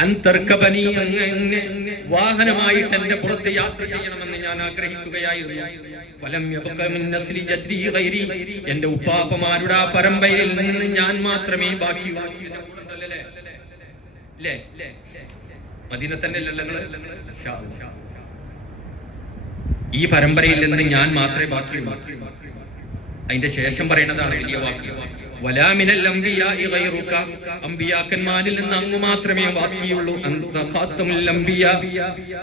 അൻതർക്കബനി, അങ്ങ് വാഹനമായിട്ട് എന്റെ പുറത്ത് യാത്ര ചെയ്യണമെന്ന് ഞാൻ ആഗ്രഹിക്കുകയായിരുന്നു. ഫലം യബ്ഖ മിൻ നസ്ലി ജദ്ദി ഗൈരി, എന്റെ ഉപ്പാപ്പമാരുടെ ആ പരമ്പരയിൽ നിന്ന് ഞാൻ മാത്രമേ ബാക്കിയുള്ളൂ. എന്റെ കൂടെ ഉണ്ടല്ലേ അല്ലേ? മദീന തന്നെ ഈ പരമ്പരയിൽ നിന്ന് ഞാൻ മാത്രമേ ബാക്കിയുള്ളൂ. അതിന്റെ ശേഷം പറയുന്നതാണ് വലിയ വാക്യം, വലാ മിനൽ അംബിയാഇ ഗൈറുക, അംബിയാക്കന്മാരിൽ നിന്ന് അങ്ങ് മാത്രമേ ബാക്കിയുള്ളൂ. അൻത ഖാതമുൽ അംബിയാ,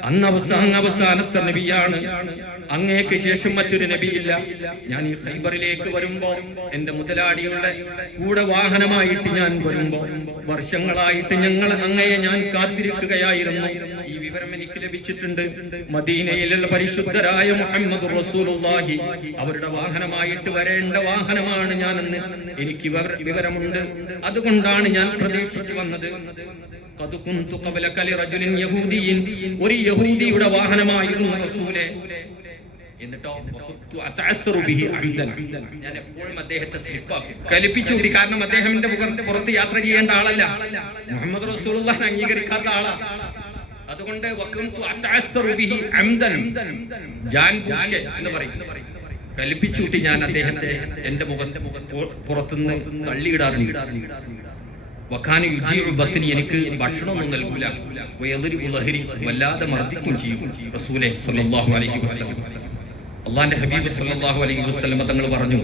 അങ്ങ് അവസാനത്തെ നബിയാണ്, അങ്ങേക്ക് ശേഷം മറ്റൊരു നബിയില്ല. ഞാൻ ഈ ഖൈബറിലേക്ക് വരുമ്പോ എന്റെ മുതലാളിയുടെ കൂടെ വാഹനമായിട്ട് ഞാൻ വരുമ്പോ വർഷങ്ങളായിട്ട് ഞങ്ങൾ അങ്ങയെ ഞാൻ കാത്തിരിക്കുകയായിരുന്നു. ഈ വിവരം എനിക്ക് ലഭിച്ചിട്ടുണ്ട്. മദീനയിലുള്ള പരിശുദ്ധരായ മുഹമ്മദ് റസൂലുള്ളാഹി അവരുടെ വാഹനമായിട്ട് വരേണ്ട വാഹനമാണ് ഞാനെന്ന് എനിക്ക് വിവരമുണ്ട്. അതുകൊണ്ടാണ് ഞാൻ പ്രതീക്ഷിച്ചു വന്നത്. ഒരു യഹൂദിയുടെ വാഹനമായിരുന്നു റസൂലേ. എന്നിട്ടോ ഞാൻ എപ്പോഴും അദ്ദേഹത്തെ കലിപ്പിച്ചുകൂടി. കാരണം അദ്ദേഹത്തിന്റെ പുറത്ത് യാത്ര ചെയ്യേണ്ട ആളല്ല, മുഹമ്മദ് റസൂലുള്ളാഹിനെ അംഗീകരിക്കാത്ത ആളാണ്. അതുകൊണ്ട് എന്ന് പറയും, കൽപ്പിച്ചുകൂട്ടി ഞാൻ അദ്ദേഹത്തെ എന്റെ പുറത്തുനിന്ന് തള്ളിയിടാറുണ്ട്. വക്കാന് യുജീഉ ബത്നി, എനിക്ക് ഭക്ഷണമൊന്നും നൽകൂല. വയദ്രിബു ലഹരി, വല്ലാതെ മർദ്ദിക്കും ചെയ്യും റസൂലേ സ്വല്ലല്ലാഹു അലൈഹി വസല്ലം. അല്ലാഹുവിന്റെ ഹബീബ് സ്വല്ലല്ലാഹു അലൈഹി വസല്ലം തങ്ങൾ പറഞ്ഞു,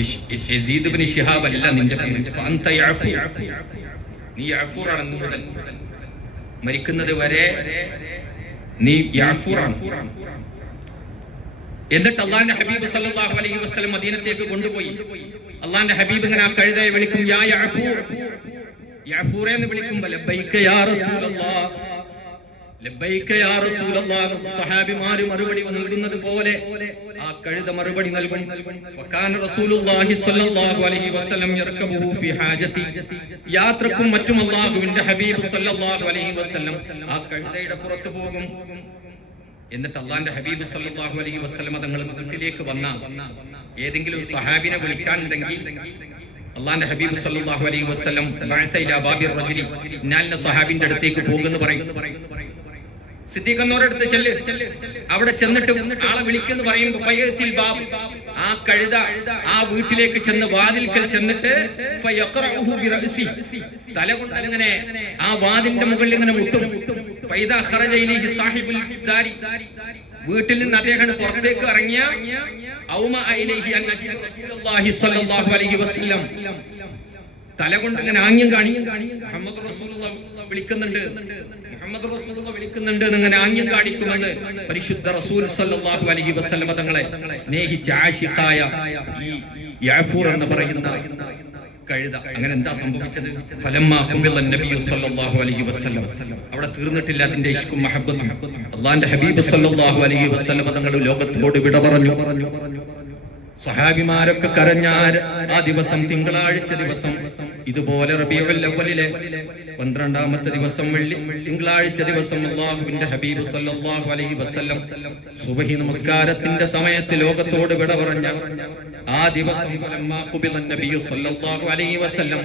യസീദ് ഇബ്നു ശിഹാബ് അല്ല നിന്റെ പേര്, ഫഅൻത യഅഫൂർ, നീ യഅഫൂറാണ്. മുതൽ മരിക്കുന്നത് വരെ നീ യഅഫൂറാണ്. എന്നിട്ട് അല്ലാഹുവിന്റെ ഹബീബ് സല്ലല്ലാഹു അലൈഹി വസല്ലം മദീനത്തേക്ക് കൊണ്ടുപോയി. അല്ലാഹുവിന്റെ ഹബീബ് ഇങ്ങനെ ആ കഴുതയെ വിളിക്കും, യാ യഅഫൂർ, യഅഫൂർ എന്ന് വിളിക്കുമ്പോൾ ലബ്ബൈക യാ റസൂലല്ലാഹ്, ലബ്ബൈക യാ റസൂലല്ലാഹ് സഹാബിമാര് മറുപടി നൽകുന്നത് പോലെ ആ കഴുത മറുപടി നൽകും. വകാന റസൂലുള്ളാഹി സ്വല്ലല്ലാഹു അലൈഹി വസല്ലം യർകബുഹു ഫി ഹാജതി, യാത്രക്കും മറ്റും അല്ലാഹുവിന്റെ ഹബീബ് സ്വല്ലല്ലാഹു അലൈഹി വസല്ലം ആ കഴുതയുടെ പുറത്തു പോകും. എന്നിട്ട് അല്ലാഹുവിന്റെ ഹബീബ് സല്ലല്ലാഹു അലൈഹി വസല്ലം തങ്ങൾ വീട്ടിലേക്ക് വന്ന ഏതെങ്കിലും സഹാബിനെ വിളിക്കാനുണ്ടെങ്കിൽ അല്ലാഹുവിന്റെ ഹബീബ് സല്ലല്ലാഹു അലൈഹി വസല്ലം ബഅത ഇലാ ബാബിർ റജുലി, ഇന്നാലിന സഹാബിന്റെ അടുത്തേക്ക് പോകുന്നു പറയും. സിദ്ദീഖിന്റെ അടുത്ത് ചെല്ല്, അവിടെ ചെന്നിട്ട് ആളെ വിളിക്കുന്നു പറയുമ്പോൾ ഫയത്തിൽ ബാബ്, ആ കഴുത ആ വീട്ടിലേക്ക് ചെന്ന് വാതിൽക്കൽ ചെന്നിട്ട് ഫയഖറഉഹു ബിറഅസി, തല കൊണ്ട് അങ്ങനെ ആ വാതിലിന്റെ മുകളിൽ ഇങ്ങനെ മുട്ടും. ഫൈദാ ഖറജ ഇലൈഹി സാഹിബുൽ ദാരി, വീട്ടിൽ നിന്ന് അദ്ദേഹം പുറത്തേക്ക് ഇറങ്ങിയ ഔമ ഇലൈഹി അന്നബി റസൂലുള്ളാഹി സ്വല്ലല്ലാഹു അലൈഹി വസല്ലം, തല കൊണ്ട് ഇങ്ങനെ ആംഗ്യം കാണിക്കും. മുഹമ്മദ് റസൂലുള്ളാഹി വിളിക്കുന്നുണ്ട്, മുഹമ്മദ് റസൂലുള്ളാഹി വിളിക്കുന്നുണ്ട് എന്നിങ്ങനെ ആംഗ്യം കാണിക്കുമെന്ന് പരിശുദ്ധ റസൂൽ സ്വല്ലല്ലാഹു അലൈഹി വസല്ലം തങ്ങളെ സ്നേഹിച്ച ആശിഖായ ഈ യഅഫൂർ എന്ന് പറയുന്ന കഴുത. അങ്ങനെ എന്താ സംഭവിച്ചത്? ഫലമ്മാ ഖുബിള നബിയു സ്വല്ലല്ലാഹു അലൈഹി വസല്ലം, അവിടെ തീർന്നിട്ടില്ല അതിന്റെ ഇഷ്കും മഹബ്ബത്തും. അല്ലാഹുവിന്റെ ഹബീബ് സ്വല്ലല്ലാഹു അലൈഹി വസല്ലം തങ്ങൾ ലോകത്തോട് വിട പറഞ്ഞു. സഹാബിമാരൊക്കെ കരഞ്ഞ ആ ദിവസം, തിങ്കളാഴ്ച ദിവസം, ഇതുപോലെ റബീഉൽ അവ്വലിലെ 12ാമത്തെ ദിവസം, തിങ്കളാഴ്ച ദിവസം അല്ലാഹുവിന്റെ ഹബീബ് സല്ലല്ലാഹു അലൈഹി വസല്ലം സുബ്ഹി നമസ്കാരത്തിന്റെ സമയത്ത് ലോകത്തോട് വിട പറഞ്ഞ ആ ദിവസം, ഫലമ്മാ ഖുബിള നബിയു സല്ലല്ലാഹു അലൈഹി വസല്ലം,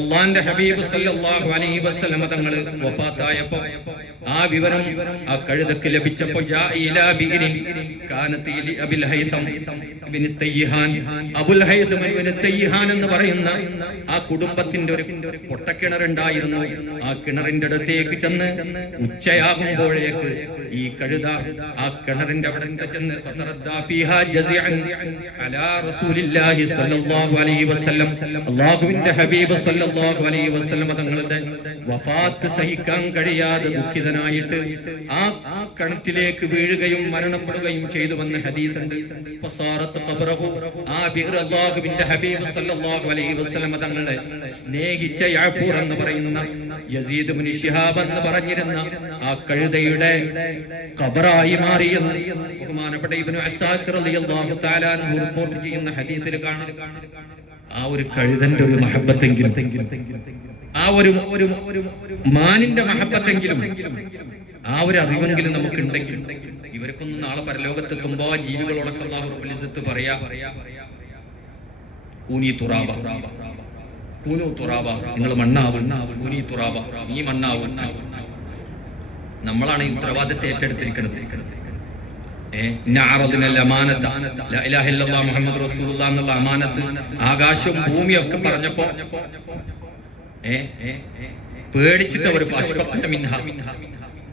അല്ലാഹുവിന്റെ ഹബീബ് സല്ലല്ലാഹു അലൈഹി വസല്ലം തങ്ങൾ വഫാത്തായപ്പോൾ ആ വിവരം ആ കഴുതക്ക് ലഭിച്ചപ്പോൾ ജാഇലാ ബിഇരിൻ കാനതി ലി അബിൽ ഹൈതം ഇബ്നു തയ്യിഹാൻ, അബുൽ ഹൈതം ഇബ്നു തയ്യിഹാൻ എന്ന് പറയുന്ന ആ കുടുംബത്തിന്റെ ഒരു പൊട്ടക്കിണറുണ്ടായിരുന്നു. ആ കിണറിന്റെ അടുത്തേക്ക് ചെന്ന് ഉച്ചയാകുമ്പോഴേക്ക് ഈ കഴുത ആ കിണറിന്റെ അവിടെ ചെന്ന് ഫതറദ്ദാ ഫീഹാ ജസിഅൻ അലാ റസൂലില്ലാഹി സ്വല്ലല്ലാഹു അലൈഹി വസല്ലം, അല്ലാഹുവിന്റെ ഹബീബ് സ്വല്ലല്ലാഹു അലൈഹി വസല്ലം തങ്ങളുടെ വഫാത്ത് സഹിക്കാൻ കഴിയാതെ ദുഃഖിതനായിട്ട് ആ കിണറ്റിലേക്ക് വീഴുകയും മരണപ്പെടുകയും ചെയ്തുവെന്ന് ഹദീസുണ്ട്. ഫസാറത്ത് ഖബറഹു, ആ ബിർ അല്ലാഹുവിന്റെ ഹബീബ് സ്വല്ലല്ലാഹു അലൈഹി വസല്ലം തങ്ങളെ സ്നേഹിച്ച യഅഫൂർ എന്ന് പറയുന്ന യസീദ് ഇബ്നു ശിഹാബ് എന്ന് പറഞ്ഞിരുന്ന ആ കഴുതയുടെ ഖബറായി മാറിയെന്ന് ബഹുമാനപ്പെട്ട ഇബ്നു അസാക്കിർ റളിയല്ലാഹു തആല അൻഹു റിപ്പോർട്ട് ചെയ്യുന്ന ഹദീസിൽ കാണാം. ആ ഒരു കഴുതന്റെ ഒരു മഹബ്ബത്തെങ്കിലും, ആ ഒരു മാനിന്റെ മഹബ്ബത്തെങ്കിലും, ആ ഒരു അറിവെങ്കിലും നമുക്കുണ്ടെങ്കിൽ, ഇവർക്കൊന്നും നാളെ പരലോകത്തെത്തുമ്പോ ജീവികളോടൊക്കെ അല്ലാഹു റബ്ബുൽ ഇസ്സത്ത് പറയാ, കൂനി തുറാബ, കൂനു തുറാബ, നിങ്ങൾ മണ്ണാവും, കൂനി തുറാബ, നീ മണ്ണാവും. നമ്മളാണ് ഈ ഉത്തരവാദിത്തത്തെ ഏറ്റെടുത്തിരിക്കുന്നത്. മുഹമ്മദ് റസൂലുള്ളാഹി എന്നുള്ള അമാനത്ത് ആകാശവും ഭൂമിയൊക്കെ പറഞ്ഞപ്പോ പേടിച്ചിട്ട് അവർ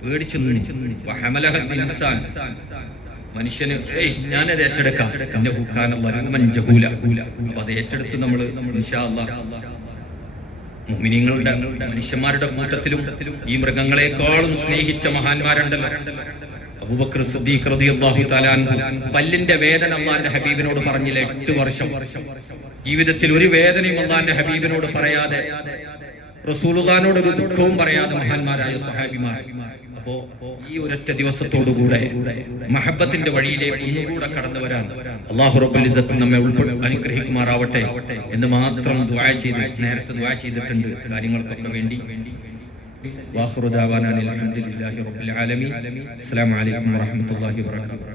പേടിച്ചു. മനുഷ്യന് ഞാനത് ഏറ്റെടുക്കാം. അപ്പൊ അത് ഏറ്റെടുത്ത് നമ്മൾ ഇൻഷാ അല്ലാഹ് മുഅ്മിനീങ്ങളുടെ മനുഷ്യന്മാരുടെ കൂട്ടത്തിലും ഈ മൃഗങ്ങളെക്കാളും സ്നേഹിച്ച മഹാന്മാരുണ്ടല്ലോ. അബൂബക്കർ സിദ്ദീഖ് റളിയല്ലാഹു തആല അൻഹു പല്ലിന്റെ വേദന അല്ലാഹുവിന്റെ ഹബീബിനോട് പറഞ്ഞില്ല 8 വർഷം. ജീവിതത്തിൽ ഒരു വേദനയും അല്ലാഹുവിന്റെ ഹബീബിനോട് പറയാതെ, റസൂലുള്ളാഹിനോട് ഒരു ദുഃഖവും പറയാതെ മഹാന്മാരായ സ്വഹാബിമാർ. അപ്പോ ഈ ഒരൊറ്റ ദിവസത്തോടുകൂടെ മഹബത്തിന്റെ വഴിയിലേക്ക് ഒന്നുകൂടെ കടന്നു വരാൻ അല്ലാഹു റബ്ബുൽ ഇസ്സത്ത് നമ്മെ അനുഗ്രഹിക്കുമാറാവട്ടെ എന്ന് മാത്രം ദുആ ചെയ്ത്, നേരത്തെ ദുആ ചെയ്തിട്ടുണ്ട് കാര്യങ്ങൾക്കൊക്കെ വേണ്ടി. വാഖിറു ദഅവാനാ അൽഹംദുലില്ലാഹി റബ്ബിൽ ആലമീൻ. അസ്സലാമു അലൈക്കും വറഹ്മത്തുള്ളാഹി വബറകാതുഹു.